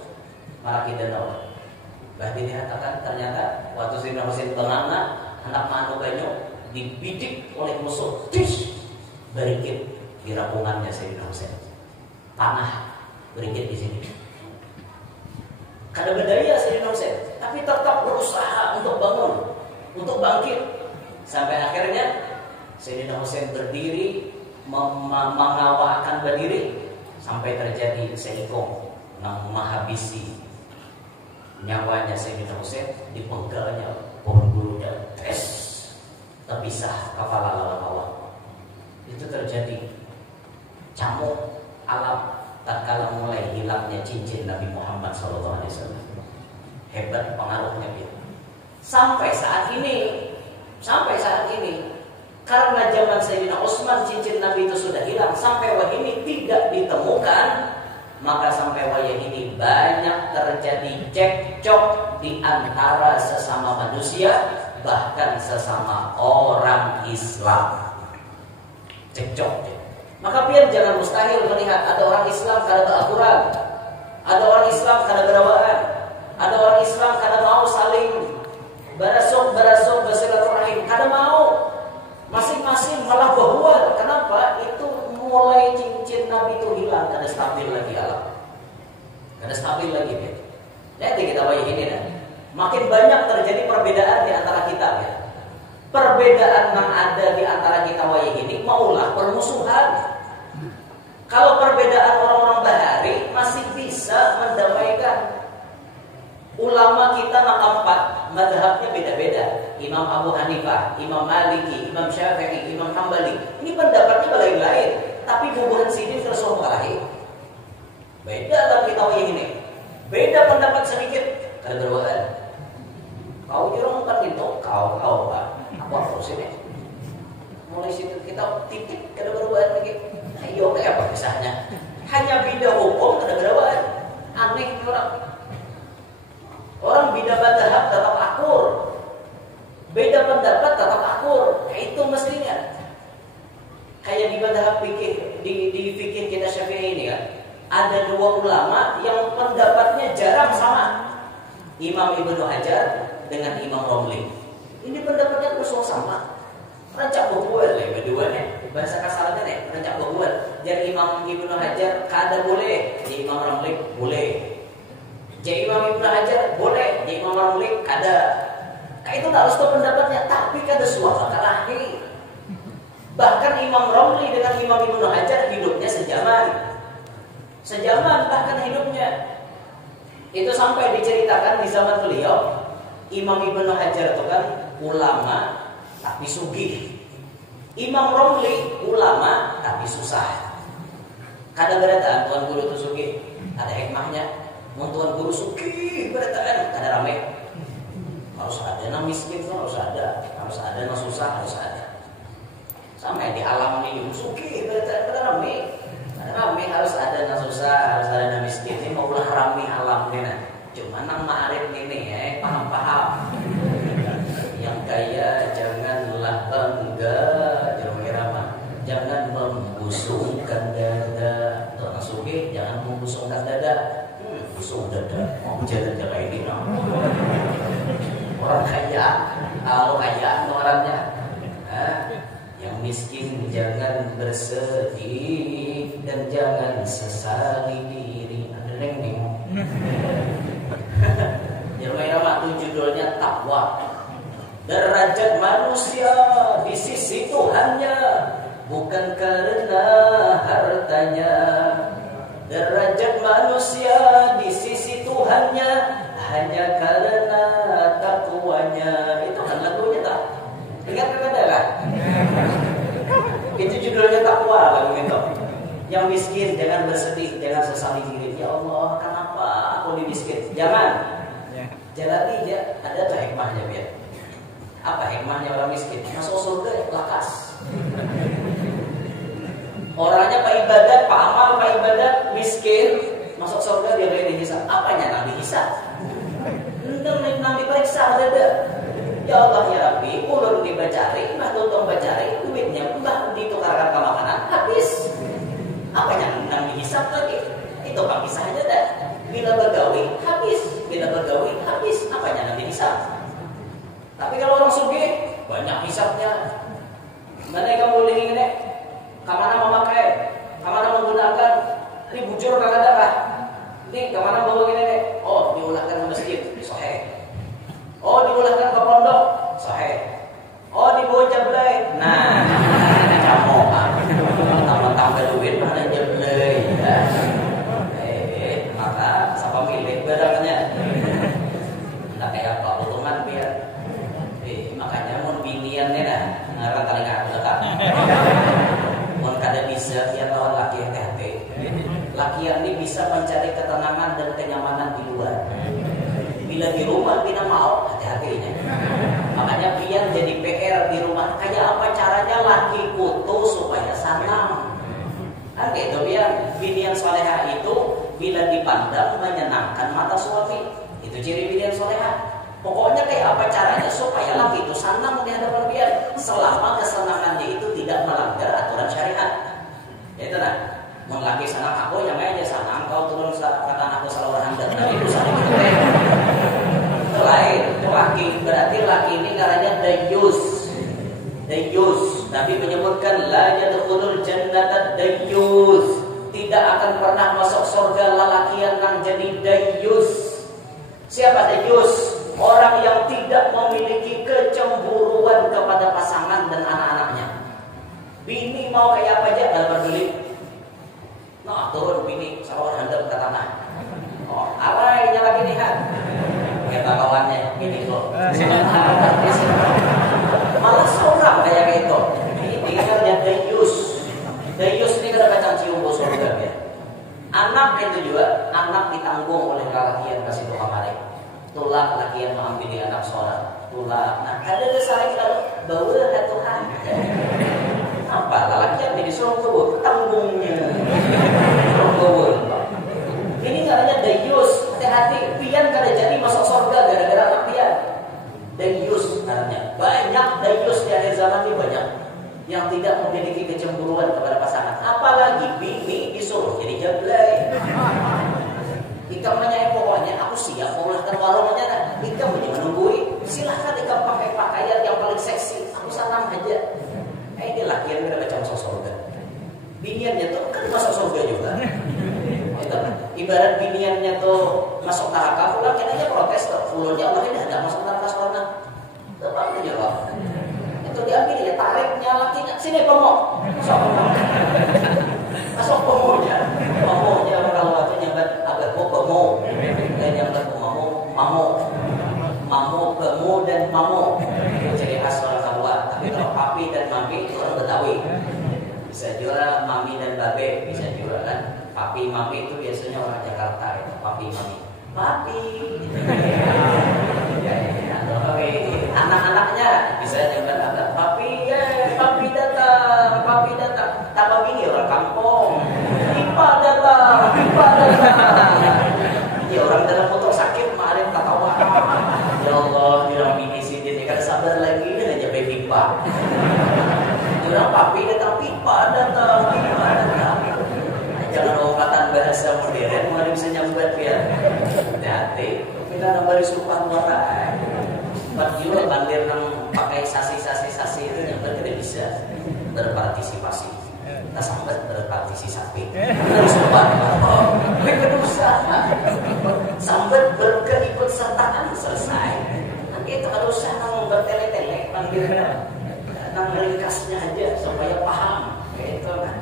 Maraki danau. Bah dilihatkan ternyata waktu Sayyidina Husain bangana hendak manu banyu dibidik oleh musuh. Tish, berikit di rampungannya Sayyidina Husain. Tanah berikit di sini. Kada berdaya Sayyidina Husain, tapi tetap berusaha untuk bangun, untuk bangkit. Sampai akhirnya Sayyidina Husain berdiri mengawakkan berdiri sampai terjadi seikong yang menghabisi nyawanya Sayyidina Husain, dipenggalnya pohon bulunya terpisah kepala lawan awak. Itu terjadi camuk alam tatkala mulai hilangnya cincin Nabi Muhammad SAW. Hebat pengaruhnya dia. Sampai saat ini karena zaman Sayyidina Utsman cincin Nabi itu sudah hilang, sampai wahai ini tidak ditemukan, maka sampai wahai ini banyak terjadi cekcok di antara sesama manusia, bahkan sesama orang Islam. Cekcok. Maka biar jangan mustahil melihat ada orang Islam kada beraturan, ada orang Islam kada berawaan, ada orang Islam kada mau saling berasuk bersilaturahim, kada mau. Masing-masing malah berbuat. Kenapa? Itu mulai cincin Nabi itu hilang, kada stabil lagi alam, kada stabil lagi ya. Nanti kita bayar ini dah. Makin banyak terjadi perbedaan di antara kita ya. Perbedaan yang ada di antara kita wayah ini maulah permusuhan. Kalau perbedaan orang-orang bahari masih bisa mendamaikan. Ulama kita nak 4 mazhabnya beda-beda. Imam Abu Hanifah, Imam Maliki, Imam Syafi'i, Imam Hambali. Ini pendapatnya lain-lain, tapi bubuhan sini tersuruh kalahi. Beda dalam kita wayah ini. Beda pendapat sedikit, kada berbeda. Kau jurang kan itu, kau Pak. Apa sini? Mulai situ kita titik kada berbeda lagi. Ayo kayak apa kisahnya? Hanya beda hukum kada berbeda. Aneh orang. Orang beda mazhab tetap akur. Beda pendapat tetap akur. Itu mestinya. Kayak di madhab fikih di fikih kita Syafi'i ini kan, ada dua ulama yang pendapatnya jarang sama. Imam Ibnu Hajar dengan Imam Romli. Ini pendapatnya kosong sama. Rancak berbuat lah keduanya. Bahasa kasarnya nih, rancak berbuat. Jadi Imam Ibnu Hajar kada boleh, jadi Imam Romli boleh. Jadi Imam Ibnu Hajar boleh, jadi Imam Romli kada. Itu tak harus tahu pendapatnya, tapi kada suara kalahi. Bahkan Imam Romli dengan Imam Ibnu Hajar hidupnya sejaman bahkan hidupnya. Itu sampai diceritakan di zaman beliau, Imam Ibnu Hajar itu kan ulama tapi sugih, Imam Romli ulama tapi susah. Kada berata tuan guru itu sugih, ada hikmahnya. Mun tuan guru sugih berata kan kada ramai. Harus ada yang miskin, harus ada yang susah, harus ada. Sampai di alam ini sugih berata ramai. Harus ada yang susah, harus ada yang miskin. Ini mau ulah rame alam ini. Cuma nang ma'arif ini paham-paham. Yang kaya janganlah bangga, jangan membusungkan dada. Orang sugih jangan membusungkan dada. Busung dada, mau jalan kayak ini. Orang kaya, kalau kaya orangnya. Yang miskin jangan bersedih dan jangan sesali diri. Ada nih. Yang nama itu judulnya takwa. Derajat manusia di sisi Tuhannya bukan karena hartanya. Derajat manusia di sisi Tuhannya hanya karena takwanya. Itu kan lagunya tak? Ingat kata kan? Itu judulnya takwa lagu itu. Yang miskin jangan bersedih, jangan sesali diri. Ya Allah, kenapa aku miskin? Jangan. Jalani dia ada tak hikmahnya biar. Apa hikmahnya orang miskin? Masuk surga lakas. Orangnya pak ibadat, pak amal, pak ibadat, miskin, masuk surga dia boleh dihisab. Apanya nang dihisab? Nang diperiksa ada. Ya Allah ya Rabbi, ulun dibacari, mbah tuntung bacari, duitnya mbah ditukarkan ke makanan, habis. Apanya nang dihisab lagi? Itu pak pisah aja dah. Bila begawi habis, bila begawi habis. Apanya nang dihisab? Tapi kalau orang sugih banyak hisabnya. Mana kamu boleh ini? Kemana memakai? Kemana menggunakan? Ini bujur nggak ada kah? Ini kemana bawa ini? Oh, diulahkan ke masjid, sahih. Oh, diulahkan ke pondok, sahih. Oh, dibawa jablay. Nah, camok kan. Tambah-tambah duit mana jablay ya. Maka siapa milik barangnya? Enggak kayak apa potongan biar. Makanya mun biniannya dah ngarang kali aku dekat. Mun kada bisa dia lawan laki yang hati. Laki yang ini bisa mencari ketenangan dan kenyamanan di luar. Bila di rumah tidak mau, hati-hatinya. Makanya biar jadi PR di rumah. Kayak apa caranya laki kutu supaya sanang. Kan gitu biar bini yang soleha itu bila dipandang menyenangkan mata suami. Itu ciri bini yang soleha. Pokoknya kayak apa caranya supaya laki itu senang di hadapan dia selama kesenangannya itu tidak melanggar aturan syariat. Itu nah, mau laki senang aku yang aja senang kau turun kata aku salah orang dan itu sama itu. Itu lain, itu laki. Berarti laki ini karanya dayus. Nabi menyebutkan la yadkhulul jannata dayus. Tidak akan pernah masuk surga lelaki yang jadi dayus. Siapa dayus? Orang yang tidak memiliki kecemburuan kepada pasangan dan anak-anaknya. Bini mau kayak apa aja gak peduli. Nah turun bini sawah handap ke tanah. Oh alainya lagi lihat. Kayak kawannya bini lo. Malah seorang kayak gitu. Ini kan dayus. Dayus ini kada kacang cium bos surga ya. Anak itu juga anak ditanggung oleh lelakian kasih doa kemarin. Tulak laki yang mengambil anak sholat. Tulak. Nah ada saling kalau bawa ada Tuhan. Apa laki yang disuruh kubur tanggungnya. Kubur. Ini caranya dayus. Hati-hati. Pian kada jadi masuk surga gara-gara anak pian. Dayus caranya. Banyak dayus di akhir zaman ini banyak. yang tidak memiliki kecemburuan kepada pasangan. Apalagi bini disuruh jadi jablay. Ikam menyayang pokoknya aku siap mengeluarkan warungnya nah. Ikam menunggui. Silahkan ikam pakai pakaian yang paling seksi. Aku salam aja. Ini laki yang macam sosok surga. Biniannya tuh kan masuk surga juga. Ibarat biniannya tuh masuk neraka, pulang kan aja protes tuh. Fulurnya Allah ini ada masuk neraka surga. Tepat aja loh. Itu diambil ya tariknya lakinya sini pomok. Masuk pomonya kalau waktu nyambat agak pomo. Dan nyambat mamo, pemo dan mamo. Itu ciri khas orang Papua. Tapi kalau papi dan mami itu orang Betawi. Bisa juga mami dan babe, bisa juga kan. Papi mami itu biasanya orang Jakarta itu. Papi mami. Papi. Anak-anaknya bisa nyambat agak papi datang. Tambah bini orang kampung. Pipa datang. Ya orang dalam motor sakit kemarin ketawa. Ya Allah, bilang bini sini kan sabar lagi aja pipa. Orang papi datang pipa datang. Jangan ungkatan bahasa modern, mari bisa nyambat ya. Hati-hati, kita nambah supan warna. Juga bandir yang pakai sasi itu nyambat tidak bisa berpartisipasi. Kita sambat berpartisipasi. Kita supan berdosa. Sambat berkeikutsertaan selesai. Nanti itu kalau usah nang bertele-tele bandirnya. Nang ringkasnya aja supaya paham gitu kan.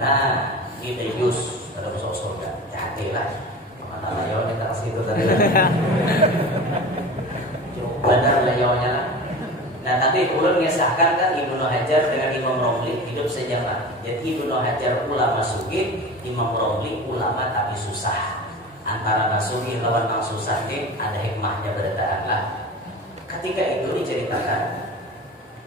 Nah, ini Yus ada masuk surga. Hati-hatilah. Mana layo kita kasih itu tadi. Benar layonya lah. Nah nanti ulun mengisahkan kan Ibnu Hajar dengan Imam Romli hidup sejaman. Jadi Ibnu Hajar ulama sugih, Imam Romli ulama tapi susah. Antara nasugi lawan nang susah ini ada hikmahnya berdaan lah. Ketika itu diceritakan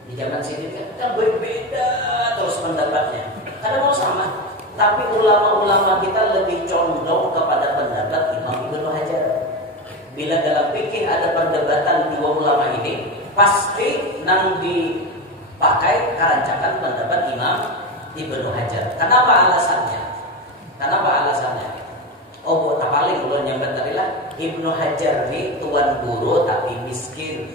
di zaman sini kan berbeda terus pendapatnya. Kadang mau sama, tapi ulama-ulama kita lebih condong kepada pendapat Imam Ibnu Hajar. Bila dalam fikih ada perdebatan dua ulama ini, pasti nang dipakai kerancakan pendapat Imam Ibnu Hajar. Kenapa alasannya? Oh, tak paling ulun nyambat tadi lah. Ibnu Hajar ni tuan guru tapi miskin.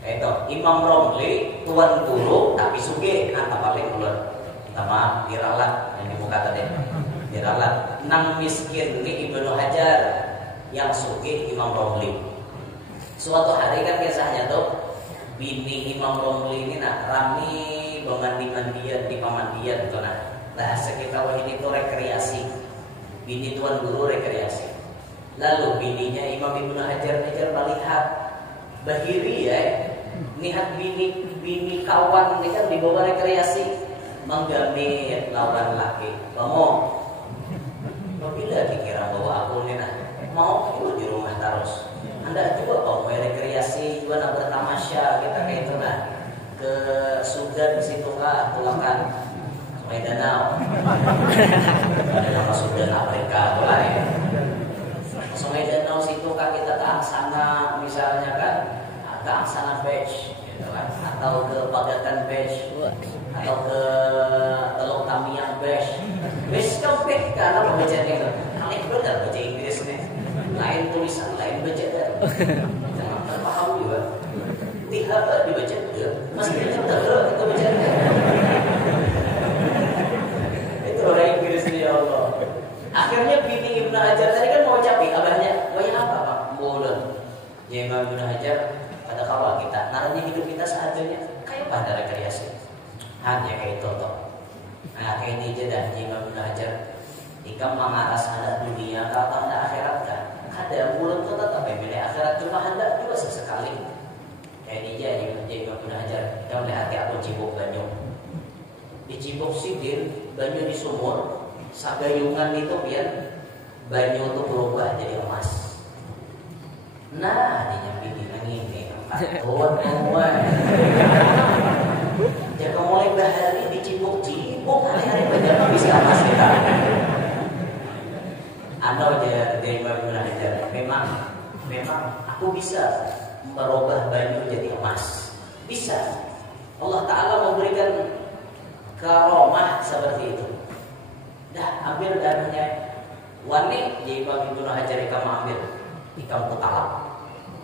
Itu Imam Romli tuan guru tapi sugih. Nah, tak paling ulun. Minta maaf, diralat yang dibuka tadi. Diralat. Nang miskin ni Ibnu Hajar. Yang sugih Imam Romli. Suatu hari kan kisahnya tuh bini Imam Romli ini nak rami mandi-mandian di pamandian tuh nah. Bahasa kita ini tuh rekreasi. Bini tuan guru rekreasi. Lalu bininya Imam Ibnu Hajar melihat bahiri ya. Lihat bini kawan ini kan dibawa rekreasi menggamit lawan laki. Ngomong. Bila dikira bahwa aku ini nah mau itu di rumah terus. Anda juga mau rekreasi juga nak bertamasya kita kayak itu nah ke Sudan di situ kah tulakan Sungai Danau. Ada nama Sudan Afrika boleh. Sungai Danau situ kah kita ke Angsana misalnya kan ke Angsana Beach gitu kan atau ke Pagatan Beach atau ke Teluk Tamiang Beach. Beach kampek karena pembacaan itu. Kalian benar baca Inggris nih. Lain tulisan, lain bacaan. Jangan terpaham juga. Tidak dibaca juga. Masih tidak itu bacaan. Itu orang Inggris ni ya Allah. Akhirnya bini Ibnu Hajar tadi kan mau capek abahnya. Banyak apa Pak? Bodoh. Ya Imam Ibnu Hajar pada kawal kita. Naranya hidup kita seadanya. Kayak pada rekreasi. Hanya kayak itu toh. Nah kayak ini aja dah Imam Ibnu Hajar. Ikam mengaras hendak dunia kalau hendak akhirat kan. Ada mulut tu tetap memilih akhirat cuma hendak juga sesekali. Kayak ini aja Imam Ibnu Hajar. Kita melihat aku cibuk banyu. Di cibuk sidin banyu di sumur. Sagayungan itu biar banyu itu berubah jadi emas. Nah, dia nyampe ini Tuan. Jangan mulai bahari dicibuk-cibuk hari-hari banyak bisa emas kita. Anda aja dari Imam Ibnu Hajar. Memang aku bisa merubah banyu jadi emas. Bisa. Allah Ta'ala memberikan karomah seperti itu. Dah ambil darahnya wani di Imam Ibnu Hajar kamu ambil ikam putalak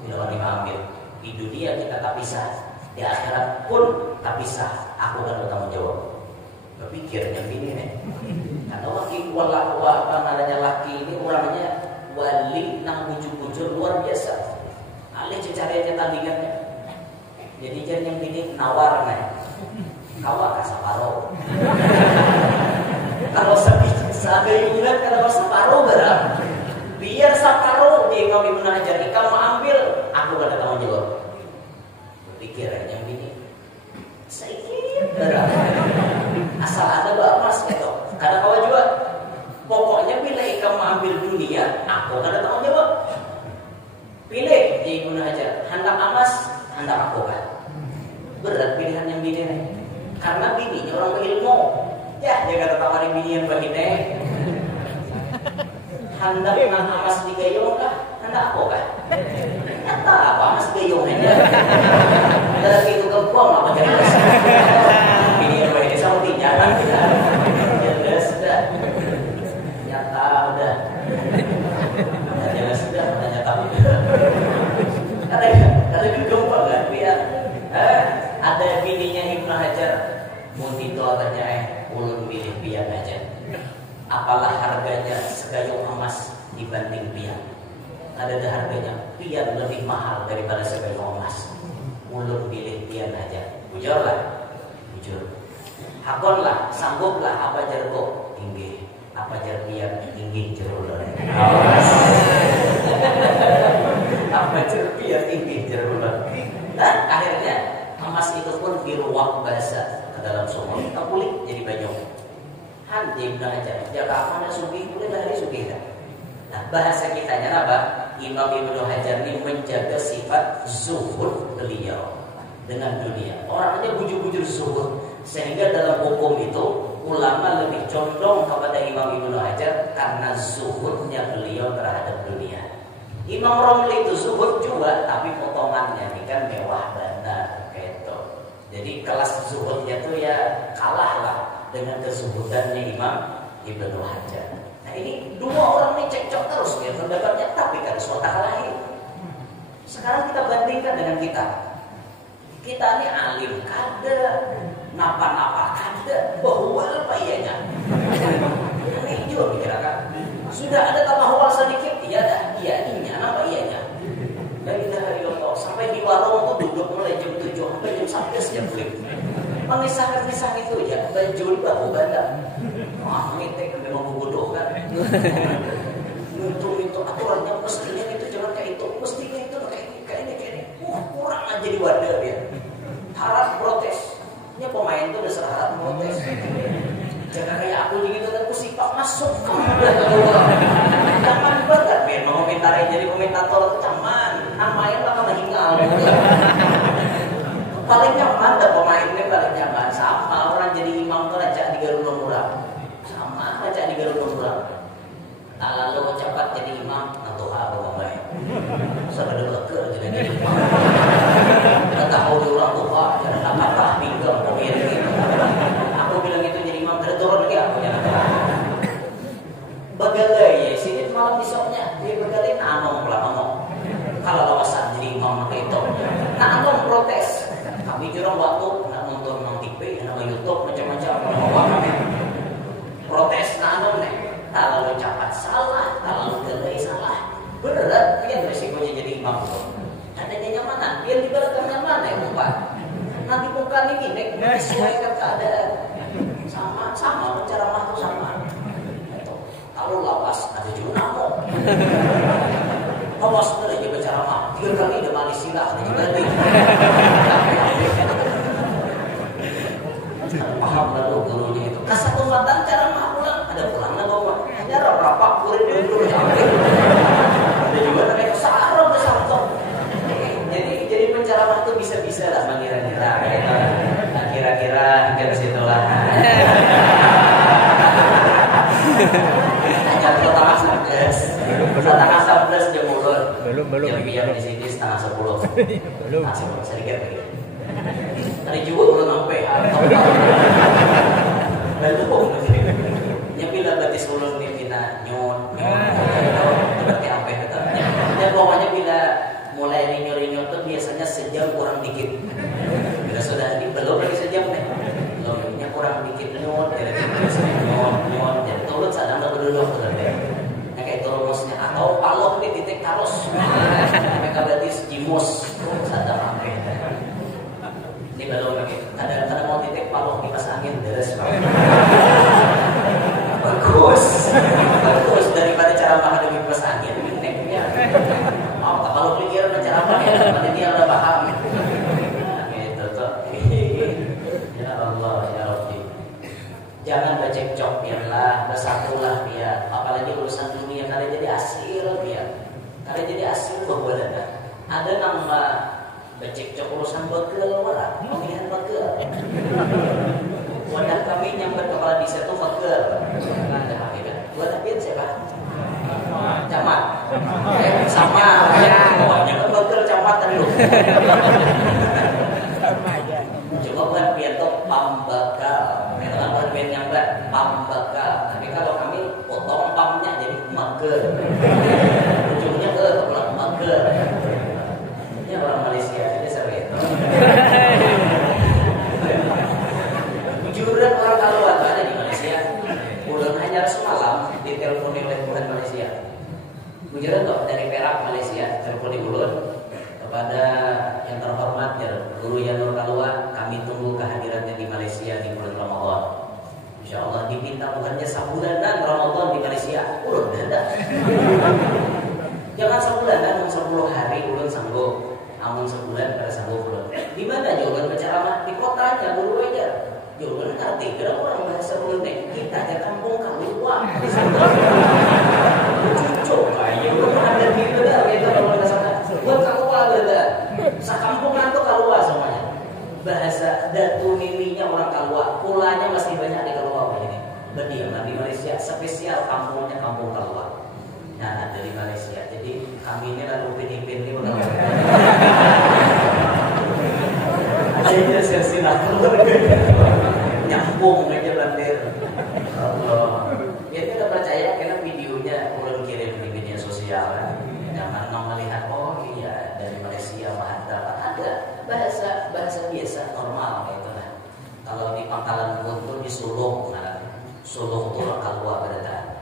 bila wani ambil. Di dunia kita tak pisah, di akhirat pun tak pisah. Aku kan bertanggung jawab. Berpikir yang ini nih. Karena laki apa namanya laki ini orangnya wali nang bujur-bujur luar biasa. Alih cari tandingannya. Jadi jangan yang ini nawar nih. Kawak kasaparo. Kalau sampai bulan kalau saparo berap. Biar saparo di Imam Ibnu Hajar kamu ambil, aku gak ada tanggung jawab. Berpikir yang ini. Sedikit berap. Asal ada mas itu. Karena kau juga pokoknya bila kamu ambil dunia, aku gak ada tanggung jawab. Pilih di Ibnu Hajar, hendak amas, hendak aku kan. Berat pilihan yang bini nih. Karena bininya orang berilmu. Ya, dia kata tawarin bini yang begini. Hendak amas di gayung kah? Hendak aku kan? Kata apa mas gayung aja. Lagi itu kebuang apa jadi bini yang begini sama tinjakan kita. Ya sudah. Nyata udah. Ya sudah, udah nyata udah. Karena gampang kan biar ada bininya Ibnu Hajar mungkin katanya ulun milih pian aja. Apalah harganya segayung emas dibanding pian. Ada harganya pian lebih mahal daripada segayung emas. Ulun pilih pian aja. Bujur lah, bujur. Hakonlah, sangguplah apa jeruk tinggi, apa jeruk pian tinggi jeruk. Apa jeruk pian tinggi jeruk. Dan akhirnya emas itu pun diruak basah ke dalam sumur, kita kulit jadi banyak. Hanjim dah aja, jaga mana sugi boleh dari sugi dah. Nah bahasa kitanya apa? Imam Ibnu Hajar ini menjaga sifat zuhud beliau dengan dunia. Orangnya bujur-bujur zuhud, sehingga dalam hukum itu ulama lebih condong kepada Imam Ibnu Hajar karena zuhudnya beliau terhadap dunia. Imam Romli itu zuhud juga, tapi potongannya ini kan mewah benar gitu. Jadi kelas zuhudnya tuh ya kalah lah dengan kezuhudannya Imam Ibnu Hajar. Nah ini dua orang ini cekcok terus ya pendapatnya, tapi kan suatu lain. Sekarang kita bandingkan dengan kita. Kita ini alim kada, napa-napa kada, bahwa apa ianya? Ini juga pikirkan. Sudah ada tamahwal sedikit, iya dah, iya inya, apa ianya? Dari hari Allah sampai di warung tuh duduk mulai jam 7 sampai jam 11 jam flip. Mengisahkan itu ya, baju bahu bandar. Wah, ngitek memang bodoh kan. Untuk itu aturannya mestinya itu jangan kayak itu, mestinya itu kayak ini. Kurang aja di wadah dia. Harap protes. Ini pemain tuh udah harap protes. Jangan kayak aku gitu kan, aku sifat masuk. Caman banget, men. Mau komentarin jadi komentator itu caman. Main lah kan hingal. Paling nyaman, dah pemainnya paling nyaman. Sama orang jadi imam tuh ajak di Garuda Murah. Sama ajak di Garuda Murah. Tak lalu cepat jadi imam, atau apa pemain. Sampai ada beker jadi imam. Kita tahu di orang tua, jangan apa-apa pinggang pemilik gitu. Aku bilang itu jadi imam, ada turun lagi aku jangan. Begalai ya, sini malam besoknya dia begalai nanong lah ngomong. Kalau lawasan jadi imam pakai itu, nanong protes. Kami kira waktu nak nonton TV, nama YouTube macam-macam, protes nanong nih. Tak lalu capat salah, tak lalu gelai salah. Berat, kan resikonya jadi imam itu. Adanya nyamanan, dia di belakang mana ya umpan. Nanti bukan ini nek menyesuaikan keadaan. Sama ceramah itu sama. Kalau lawas ada juga namo. Lawas boleh juga ceramah. 3 kali udah manis silah ada juga nih. Paham lalu gurunya itu. Kasih kesempatan ceramah pulang, ada pulangnya bawa. Hanya berapa kulit dulu sampai. Ada juga namanya sarung ke sarung. Jadi penceramah itu bisa-bisa lah mengira-kira. Nah, kira-kira ke situlah. Setengah 11 jam ulur. Belum. Jam di sini setengah 10. Belum. Sedikit lagi. Tadi juga belum Jadi kalau kadang mau titik palung kipas angin beres. Bagus daripada cara menghadapi kipas angin titiknya. Kalau pikir cara apa dia udah paham. Gitu tuh. Ya Allah ya Rabbi. Jangan bercekcok biarlah, bersatulah biar. Apalagi urusan dunia kalian jadi asil biar. Kalian jadi asil bahwa ada nama bercekcok urusan begel malah pemilihan begel. Wadah kami nyambat kepala desa itu begel. Ada apa ya? Wadah biar siapa? Camat. Sama ya. Pokoknya kan begel camat tadi lu. Coba buat biar tuh pambakal. Kalau buat biar nyambat pambakal. Tapi kalau kami potong pamnya jadi megel. Ujungnya kepala megel. Orang Malaysia ini seru itu. Juran orang Kaluan ada di Malaysia. Ulun hanya semalam diteleponi oleh Tuhan Malaysia. Juran toh dari Perak Malaysia teleponi ulun kepada yang terhormat ya Guru Yanur Kaluan. Kami tunggu kehadirannya di Malaysia di bulan Ramadan. Insya Allah dipinta bukannya sabulanan Ramadan di Malaysia. Ulun ada. Jangan sabulanan 10 hari ulun sanggup. Amun sebulan pada sanggup ulun. Di mana jawaban berceramah? Di kotanya dulu aja. Jawaban ngerti. Kalau orang bahasa ulun nih, kita aja kampung Kaluan. Cucuk kayak ulun ada di benar gitu kalau bahasa buat Kaluan ada. Sakampungan tuh Kaluan semuanya. Bahasa datu nilinya orang Kaluan. Pulanya masih banyak di Kaluan begini. Berdiam di Malaysia spesial kampungnya kampung Kaluan. Nah, dari Malaysia. Jadi kami ini lalu pin-pin ini ada silsilah nyambung aja bandir. Allah. Ya kita percaya karena videonya ulun kirim di media sosial kan. Jangan melihat oh iya dari Malaysia mantap. Ada bahasa biasa normal gitu lah. Kalau di Pangkalan Bun tuh di Sulung, nah, Sulung tuh orang Kalua berada.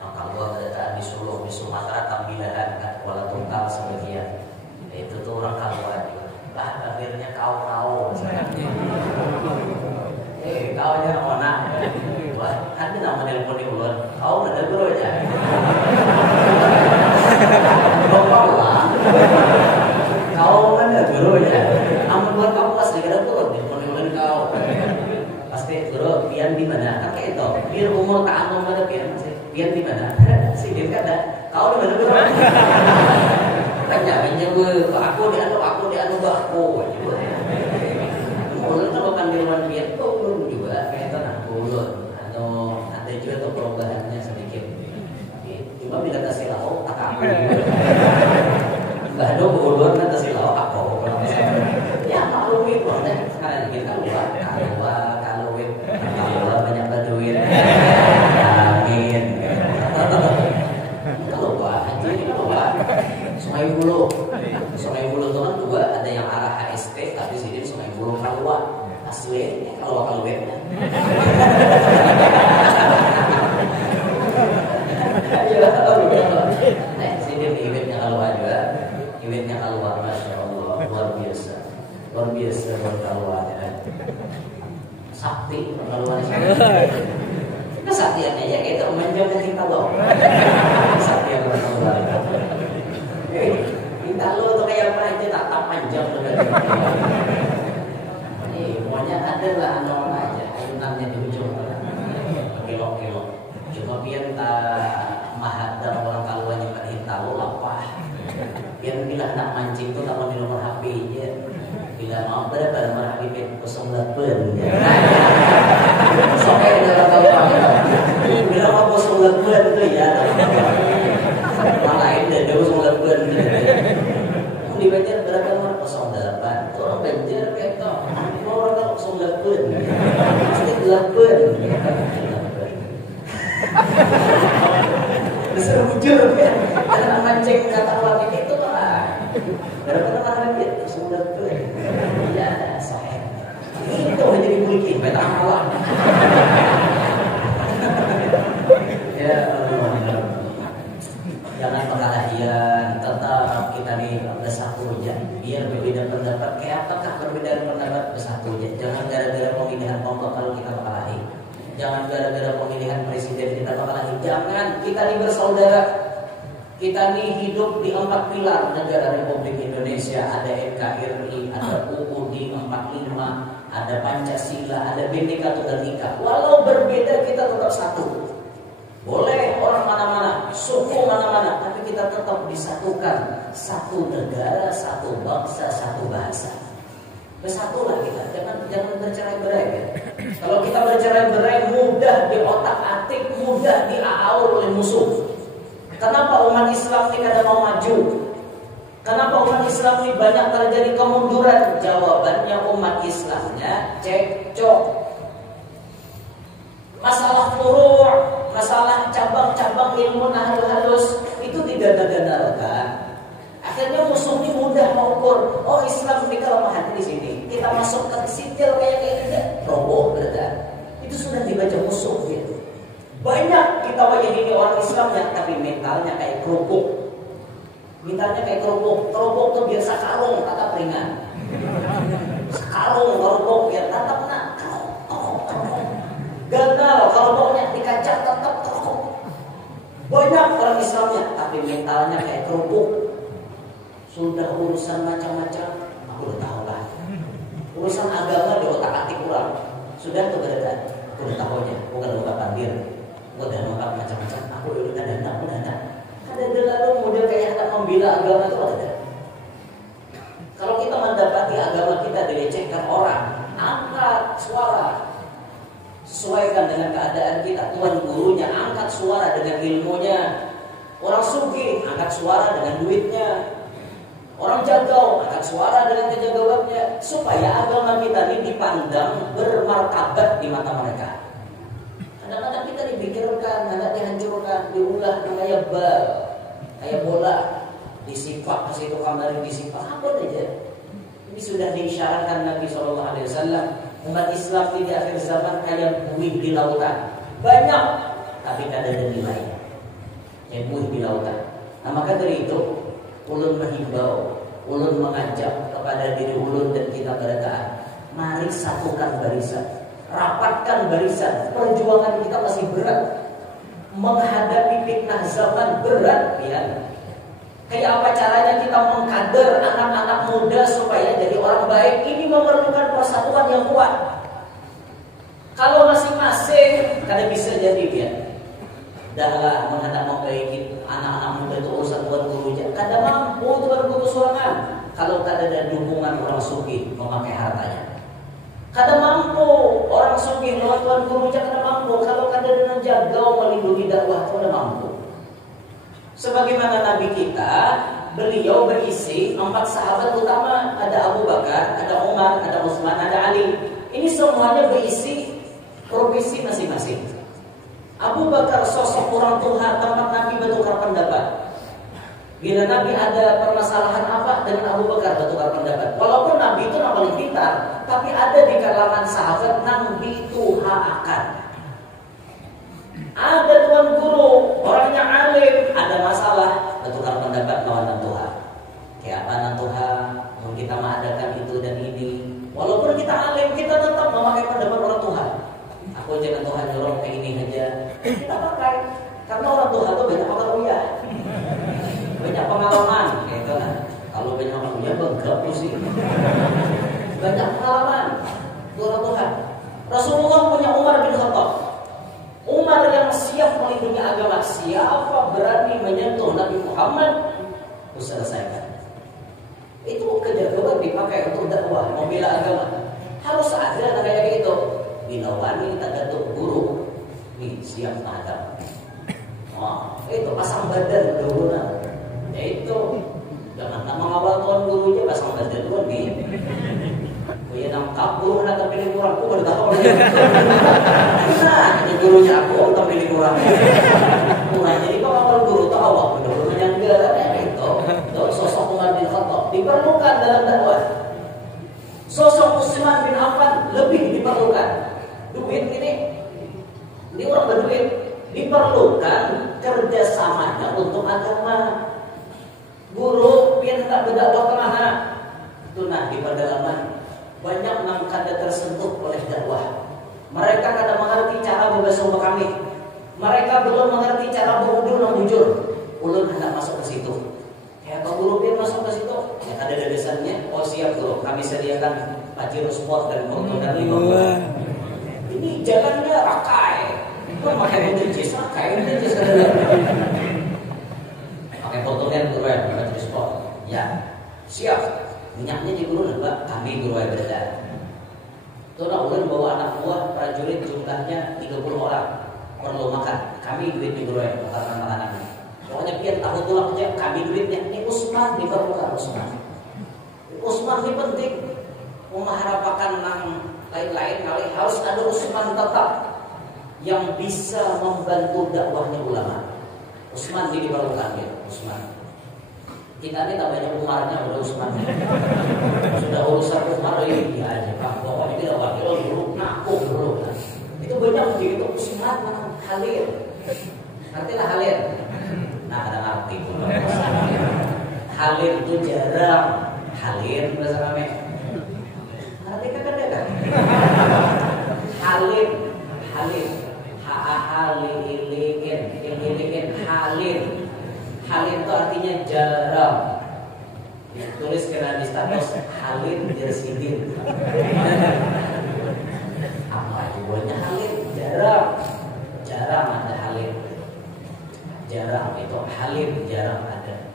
Kalau ada di Solo, di Sumatera, Tambilahan, Kuala Tunggal sebagian. Itu tuh orang Kalua juga. Akhirnya kau. Kau nya mana? Wah, ada nama telepon di ulun. Kau ada guru aja. Kau ada guru aja. Amun buat kamu pas dikira guru, telepon di ulun kau. Pasti guru, pian di mana? Kan kayak itu. Biar umur tak anu pada pian. Pian di mana? Si Din kan ada. Kau di mana guru? Tanya gue, aku di anu aku. Ulun tuh bukan di luar pian, tuh ulun juga kayak itu nah ulun. Atau ada juga tuh perubahannya sedikit. Cuma bila kasih lauk tak aku. Enggak ada ulun kan kasih lauk aku. Ya maklum itu deh. Sekarang kita kalau banyak berduit. Amin. Kalau aja Sungai Bulu itu kan dua ada yang arah HST tapi sini Sungai Bulu Kalua asli ini kalau Kaluetnya. Sini iwitnya Kalua juga, iwitnya Kalua, masya Allah luar biasa buat Kalua ya. Sakti Kalua kesaktiannya ya gitu menjaga kita loh. Kesaktian buat Kalua. Minta lo tuh kayak apa aja tak panjang udah. Pokoknya ada lah anon aja ayunannya di ujung. Kilo. Cuma biar tak mahadam orang Kalua nyimpan tahu apa. Biar bila nak mancing tuh tak mau di nomor HP aja. Bila mau berapa nomor HP 08. Sampai dalam Kalua. Bila mau 08 itu ya. Lain dan jauh 08. Di Banjar berapa nomor 08? Orang Banjar kayak itu. Orang kalau 08. Pasti 8. Besar bujur kan. Karena mancing kata lagi itu lah. Berapa nomor lagi? 08. Ya, soalnya. Itu hanya dimiliki. Beta alam. Ya Allah. Jangan perkelahian, tetap kita nih bersatu ya. Biar berbeda pendapat, kayak apakah perbedaan pendapat bersatu Jangan gara-gara pemilihan pondok kalau kita bakal lahir. Jangan gara-gara pemilihan presiden kita bakal lahir. Jangan, kita ini bersaudara. Kita ini hidup di 4 pilar negara Republik Indonesia. Ada NKRI, ada UUD 45, ada Pancasila, ada Bhinneka Tunggal Ika. Walau berbeda kita tetap satu. Boleh orang mana-mana, suku mana-mana, tapi kita tetap disatukan. Satu negara, satu bangsa, satu bahasa. Bersatulah kita, jangan bercerai-berai ya. Kalau kita bercerai-berai mudah diotak-atik, mudah diaur oleh musuh. Kenapa umat Islam ini kadang mau maju? Kenapa umat Islam ini banyak terjadi kemunduran? Jawabannya umat Islamnya cekcok. Masalah furu', masalah cabang-cabang ilmu halus itu diganda-gandakan. Akhirnya musuh ini mudah mengukur. Oh, Islam ini kelemahan di sini. Kita masuk ke sipil kayak gini, roboh berada. Itu sudah dibaca musuh gitu. Banyak kita wajah ini orang Islam yang tapi mentalnya kayak kerupuk. Mentalnya kayak kerupuk. Kerupuk tuh biasa karung, tatap ringan. Karung kerupuk ya tatap nak. Gagal kalau baunya dikacak tetap kerupuk. Banyak orang Islamnya tapi mentalnya kayak kerupuk. Sudah urusan macam-macam, aku udah tahu lah. Urusan agama di otak-atik kurang. Sudah tuh berada, aku udah tahunya. Bukan lupa pandir, udah lupa macam-macam. Aku udah dana. Ada lalu model kayak anak membela agama itu ada. Kalau kita mendapati agama kita dilecehkan orang, angkat suara. Sesuaikan dengan keadaan kita. Tuan gurunya angkat suara dengan ilmunya. Orang sugih angkat suara dengan duitnya. Orang jagau angkat suara dengan kejagauannya. Supaya agama kita ini dipandang bermartabat di mata mereka. Kadang-kadang kita dipikirkan, kadang dihancurkan, diulah kayak bal, kayak bola, disipak ke situ kembali disipak apa aja. Ini sudah diisyaratkan Nabi SAW. Umat Islam di akhir zaman kayak buih di lautan. Banyak, tapi tidak ada nilainya. Kayak buih di lautan. Nah maka dari itu, ulun menghimbau, ulun mengajak kepada diri ulun dan kita berataan. Mari satukan barisan, rapatkan barisan. Perjuangan kita masih berat. Menghadapi fitnah zaman berat, ya. Kayak apa caranya kita mengkader anak-anak muda supaya jadi orang baik? Ini memerlukan persatuan yang kuat. Kalau masing-masing, kadang bisa jadi ya. Dahlah menghadap membaiki anak-anak muda itu urusan tuan gurunya. Kadang mampu itu baru butuh sorangan. Kalau tak ada dukungan orang sugih memakai hartanya. Kadang mampu orang sugih lawan tuan gurunya kadang mampu. Kalau kadang dengan jagau melindungi dakwah itu kadang mampu. Sebagaimana Nabi kita, beliau berisi 4 sahabat utama. Ada Abu Bakar, ada Umar, ada Utsman, ada Ali. Ini semuanya berisi profesi masing-masing. Abu Bakar sosok orang Tuhan, tempat Nabi bertukar pendapat. Bila Nabi ada permasalahan apa, dengan Abu Bakar bertukar pendapat. Walaupun Nabi itu yang paling pintar, tapi ada di kalangan sahabat Nabi itu akan. Ada tuan guru, orangnya alim, ada masalah, bertukar pendapat lawan Tuhan. Kayak apa Tuhan, kita mengadakan itu dan ini. Walaupun kita alim, kita tetap memakai pendapat orang Tuhan. Aku jangan Tuhan nyuruh kayak ini aja, kita pakai. Karena orang Tuhan itu banyak pengalaman, banyak pengalaman, kayak itu kan. Kalau banyak pengalaman, bengkak sih. Banyak pengalaman, orang Tuhan. Rasulullah punya Umar bin Khattab. Umar yang siap melindungi agama. Siapa berani menyentuh Nabi Muhammad, selesaikan. Itu kejagauan dipakai untuk dakwah, membela agama. Harus ada kayak gitu. Bila wani tak gaduh guru, nih siap menghadap. Itu pasang badan dulu nah. Itu jangan mengawal tuan gurunya pasang badan dulu nih. Ya nang kabur nak pilih kurang, aku baru tahu lagi. Nah, ini gurunya aku tak pilih kurang. Kurang jadi pengawal guru tahu apa? Guru yang enggak itu. Sosok Umar bin Khattab diperlukan dalam dakwah. Sosok Utsman bin Affan lebih diperlukan. Duit ini orang berduit, diperlukan kerjasamanya untuk agama. Guru biar tak berdakwah kemana? Itu nah di pedalaman banyak nang kada tersentuh oleh dakwah. Mereka kada mengerti cara berbahasa kami. Mereka belum mengerti cara berudul dan bujur. Ulun hendak masuk ke situ. Ya, Pak Guru dia masuk ke situ. Ya, ada dedesannya. Oh siap Guru, kami sediakan Pajero Sport dan motor dan 5. Ini jalannya rakai. Itu pakai motor jis rakai. Pakai motornya Guru ya, Pajero Sport. Ya, siap. Minyaknya di Guru Mbak, kami Guru ya berada. Tuh ulun bawa anak buah prajurit jumlahnya 30 orang. Perlu makan, kami duit di Guru ya, makan makanannya. Pokoknya biar tahu tulang aja, kami duitnya. Ini Usman di Baruka, Usman. Usman ini penting. Mengharapkan nang lain-lain kali harus ada Usman tetap yang bisa membantu dakwahnya ulama. Usman di Baruka ya, Usman. Kita ini tak banyak Umarnya, udah Usman. Sudah urusan Umar ini aja, Pak. Pokoknya kita wakil dulu, ngaku dulu. Itu banyak begitu Usman Halir. Ngertilah Halir. Nah, ada arti itu. Halir itu jarang. Halir bahasa kami. Ngerti kan kan? Halir, Halir. Halilikin, Halir. Halir itu artinya jarang. Tulis kena di status Halir Jersidin. Apa tujuannya Halir? Jarang ada Halir. Jarang itu Halir jarang ada.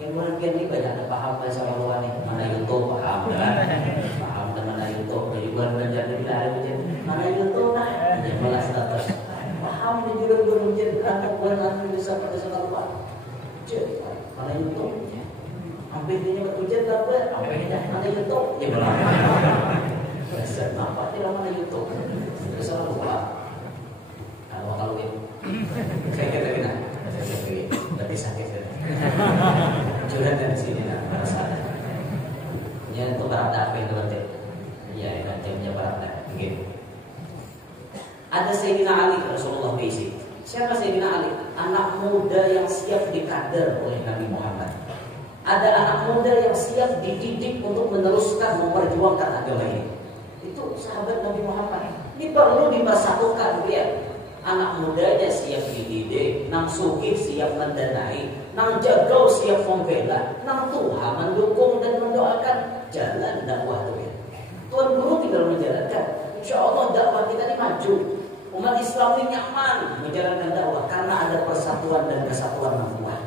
Yang mungkin ini banyak paham bahasa luar nih. Mana YouTube paham kan? Paham dan mana YouTube. Jadi bukan belajar di mana YouTube nah. Yang malah status. Paham di judul anak buah bisa pada luar. Jadi mana YouTube? Hampir ini betujan dapat. Hampir mana YouTube? Ya benar. Dasar apa tidak mana YouTube? Besar lupa. Kalau ini, saya kira lebih sakit. Curhat dari sini nak perasaan. Ini untuk barang apa itu nanti? Ya, itu jamnya barang apa? Begini. Ada Sayyidina Ali Rasulullah bisi. Siapa Sayyidina Ali? Anak muda yang siap dikader oleh Nabi Muhammad. Ada anak muda yang siap dididik untuk meneruskan memperjuangkan agama ini. Itu sahabat Nabi Muhammad. Ini perlu dipersatukan dia. Anak mudanya siap dididik, nang sugih siap mendanai, nang jago siap membela, nang Tuhan mendukung dan mendoakan jalan dakwah itu. Tuan Guru tinggal menjalankan. Insya Allah dakwah kita ini maju. Umat Islam ini nyaman menjalankan dakwah karena ada persatuan dan kesatuan yang kuat.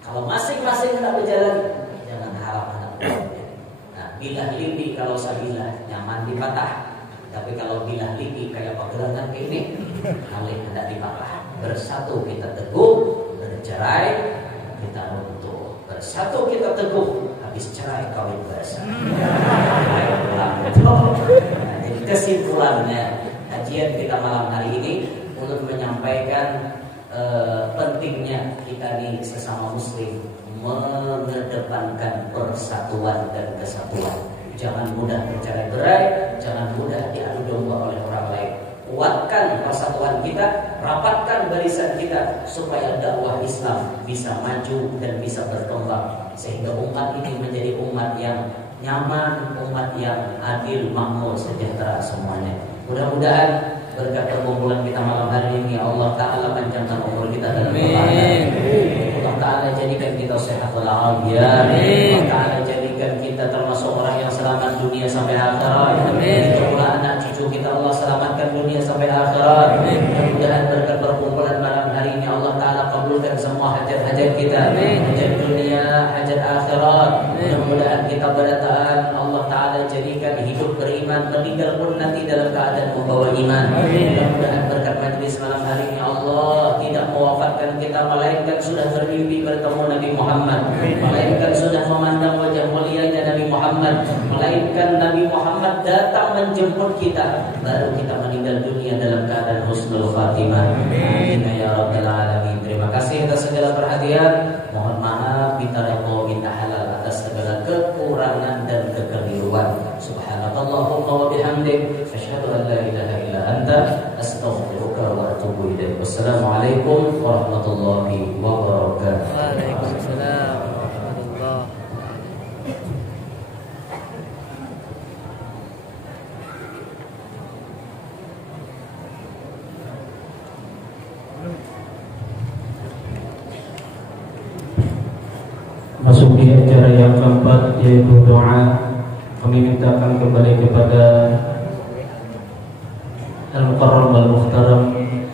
Kalau masing-masing hendak berjalan, jangan harap hendak berjalan. Nah, bilah libi kalau sabilah nyaman dipatah. Tapi kalau bilah libi kayak pegelangan ini, kali hendak dipatah. Bersatu kita teguh, bercerai kita runtuh. Bersatu kita teguh, habis cerai kawin bersama. Jadi kesimpulannya kajian kita malam hari ini untuk menyampaikan pentingnya kita nih sesama muslim mengedepankan persatuan dan kesatuan. Jangan mudah bercerai-berai, jangan mudah diadu domba oleh orang lain. Kuatkan persatuan kita, rapatkan barisan kita supaya dakwah Islam bisa maju dan bisa berkembang sehingga umat ini menjadi umat yang nyaman, umat yang adil, makmur, sejahtera semuanya. Mudah-mudahan berkat perkumpulan kita malam hari ini Allah Ta'ala panjangkan umur kita dalam kebaikan. Allah Ta'ala jadikan kita sehat walafiat. Allah Ta'ala jadikan kita termasuk orang yang selamat dunia sampai akhirat. Begitu pula anak cucu kita Allah selamatkan dunia sampai akhirat. Mudah-mudahan berkat perkumpulan malam hari ini Allah Ta'ala kabulkan semua hajat-hajat kita, hajat dunia, hajat akhirat. Mudah-mudahan kita berataan Allah Ta'ala jadikan hidup beriman, meninggal pun nanti dalam keadaan membawa iman. Mudah-mudahan berkat majlis malam hari ini Allah tidak mewafatkan kita, melainkan sudah bermimpi bertemu Nabi Muhammad, melainkan sudah memandang wajah mulianya Nabi Muhammad, melainkan Nabi Muhammad datang menjemput kita, baru kita meninggal dunia dalam keadaan husnul khatimah. Amin ya rabbal alamin. Terima kasih atas segala perhatian. Mohon maaf minta redha, minta halal atas segala kekurangan dan kekeliruan. Subhanakallahumma wa bihamdik, asyhadu an la ilaha illa anta, astaghfiruka wa atubu ilaik. Wassalamualaikum warahmatullahi wabarakatuh. Waalaikumsalam. yaitu doa. Kami mintakan kembali kepada Al-Mukarram Al-Mukhtaram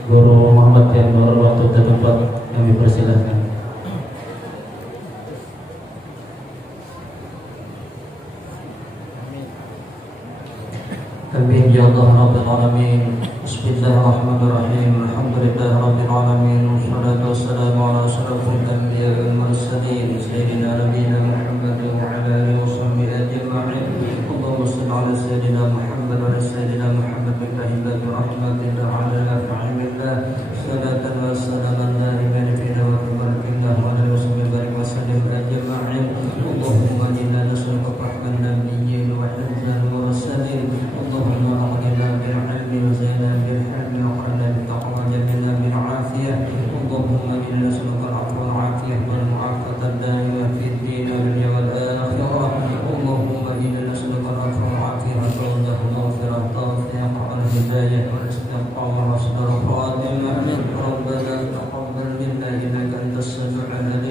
Guru Muhammad Yanur waktu dan tempat, kami persilahkan. Amin ya Allah Rabbil Alamin. Bismillahirrahmanirrahim. Alhamdulillah Rabbil Alamin. Wassalatu wassalamu ala asyrafil anbiya'i wal mursalin sayyidina nabiyina Muhammad wa ala alihi wa sahbihi ajma'in. Allahumma shalli ala sayyidina Muhammad wa ala sayyidina Muhammad bi tahiyati rahmatillah ala fa'ilillah. Salatan wa salaman daiman fi dawamillah wa ala washabihi wa sallam ajma'in. Allahumma inna nas'aluka rahmatan nabiyyin wa hifdzan mursalin. اللهم أغننا بالعلم وزينا بالحلم وأكرمنا بالتقوى وجملنا بالعافية. اللهم إنا نسألك العفو والعافية والمعافاة الدائمة في الدين والدنيا والآخرة. اللهم إنا نسألك العفو والعافية والتوبة والمغفرة والتوفيق والهداية والاستقامة وحسن الخاتمة. ربنا تقبل منا إنك أنت السميع العليم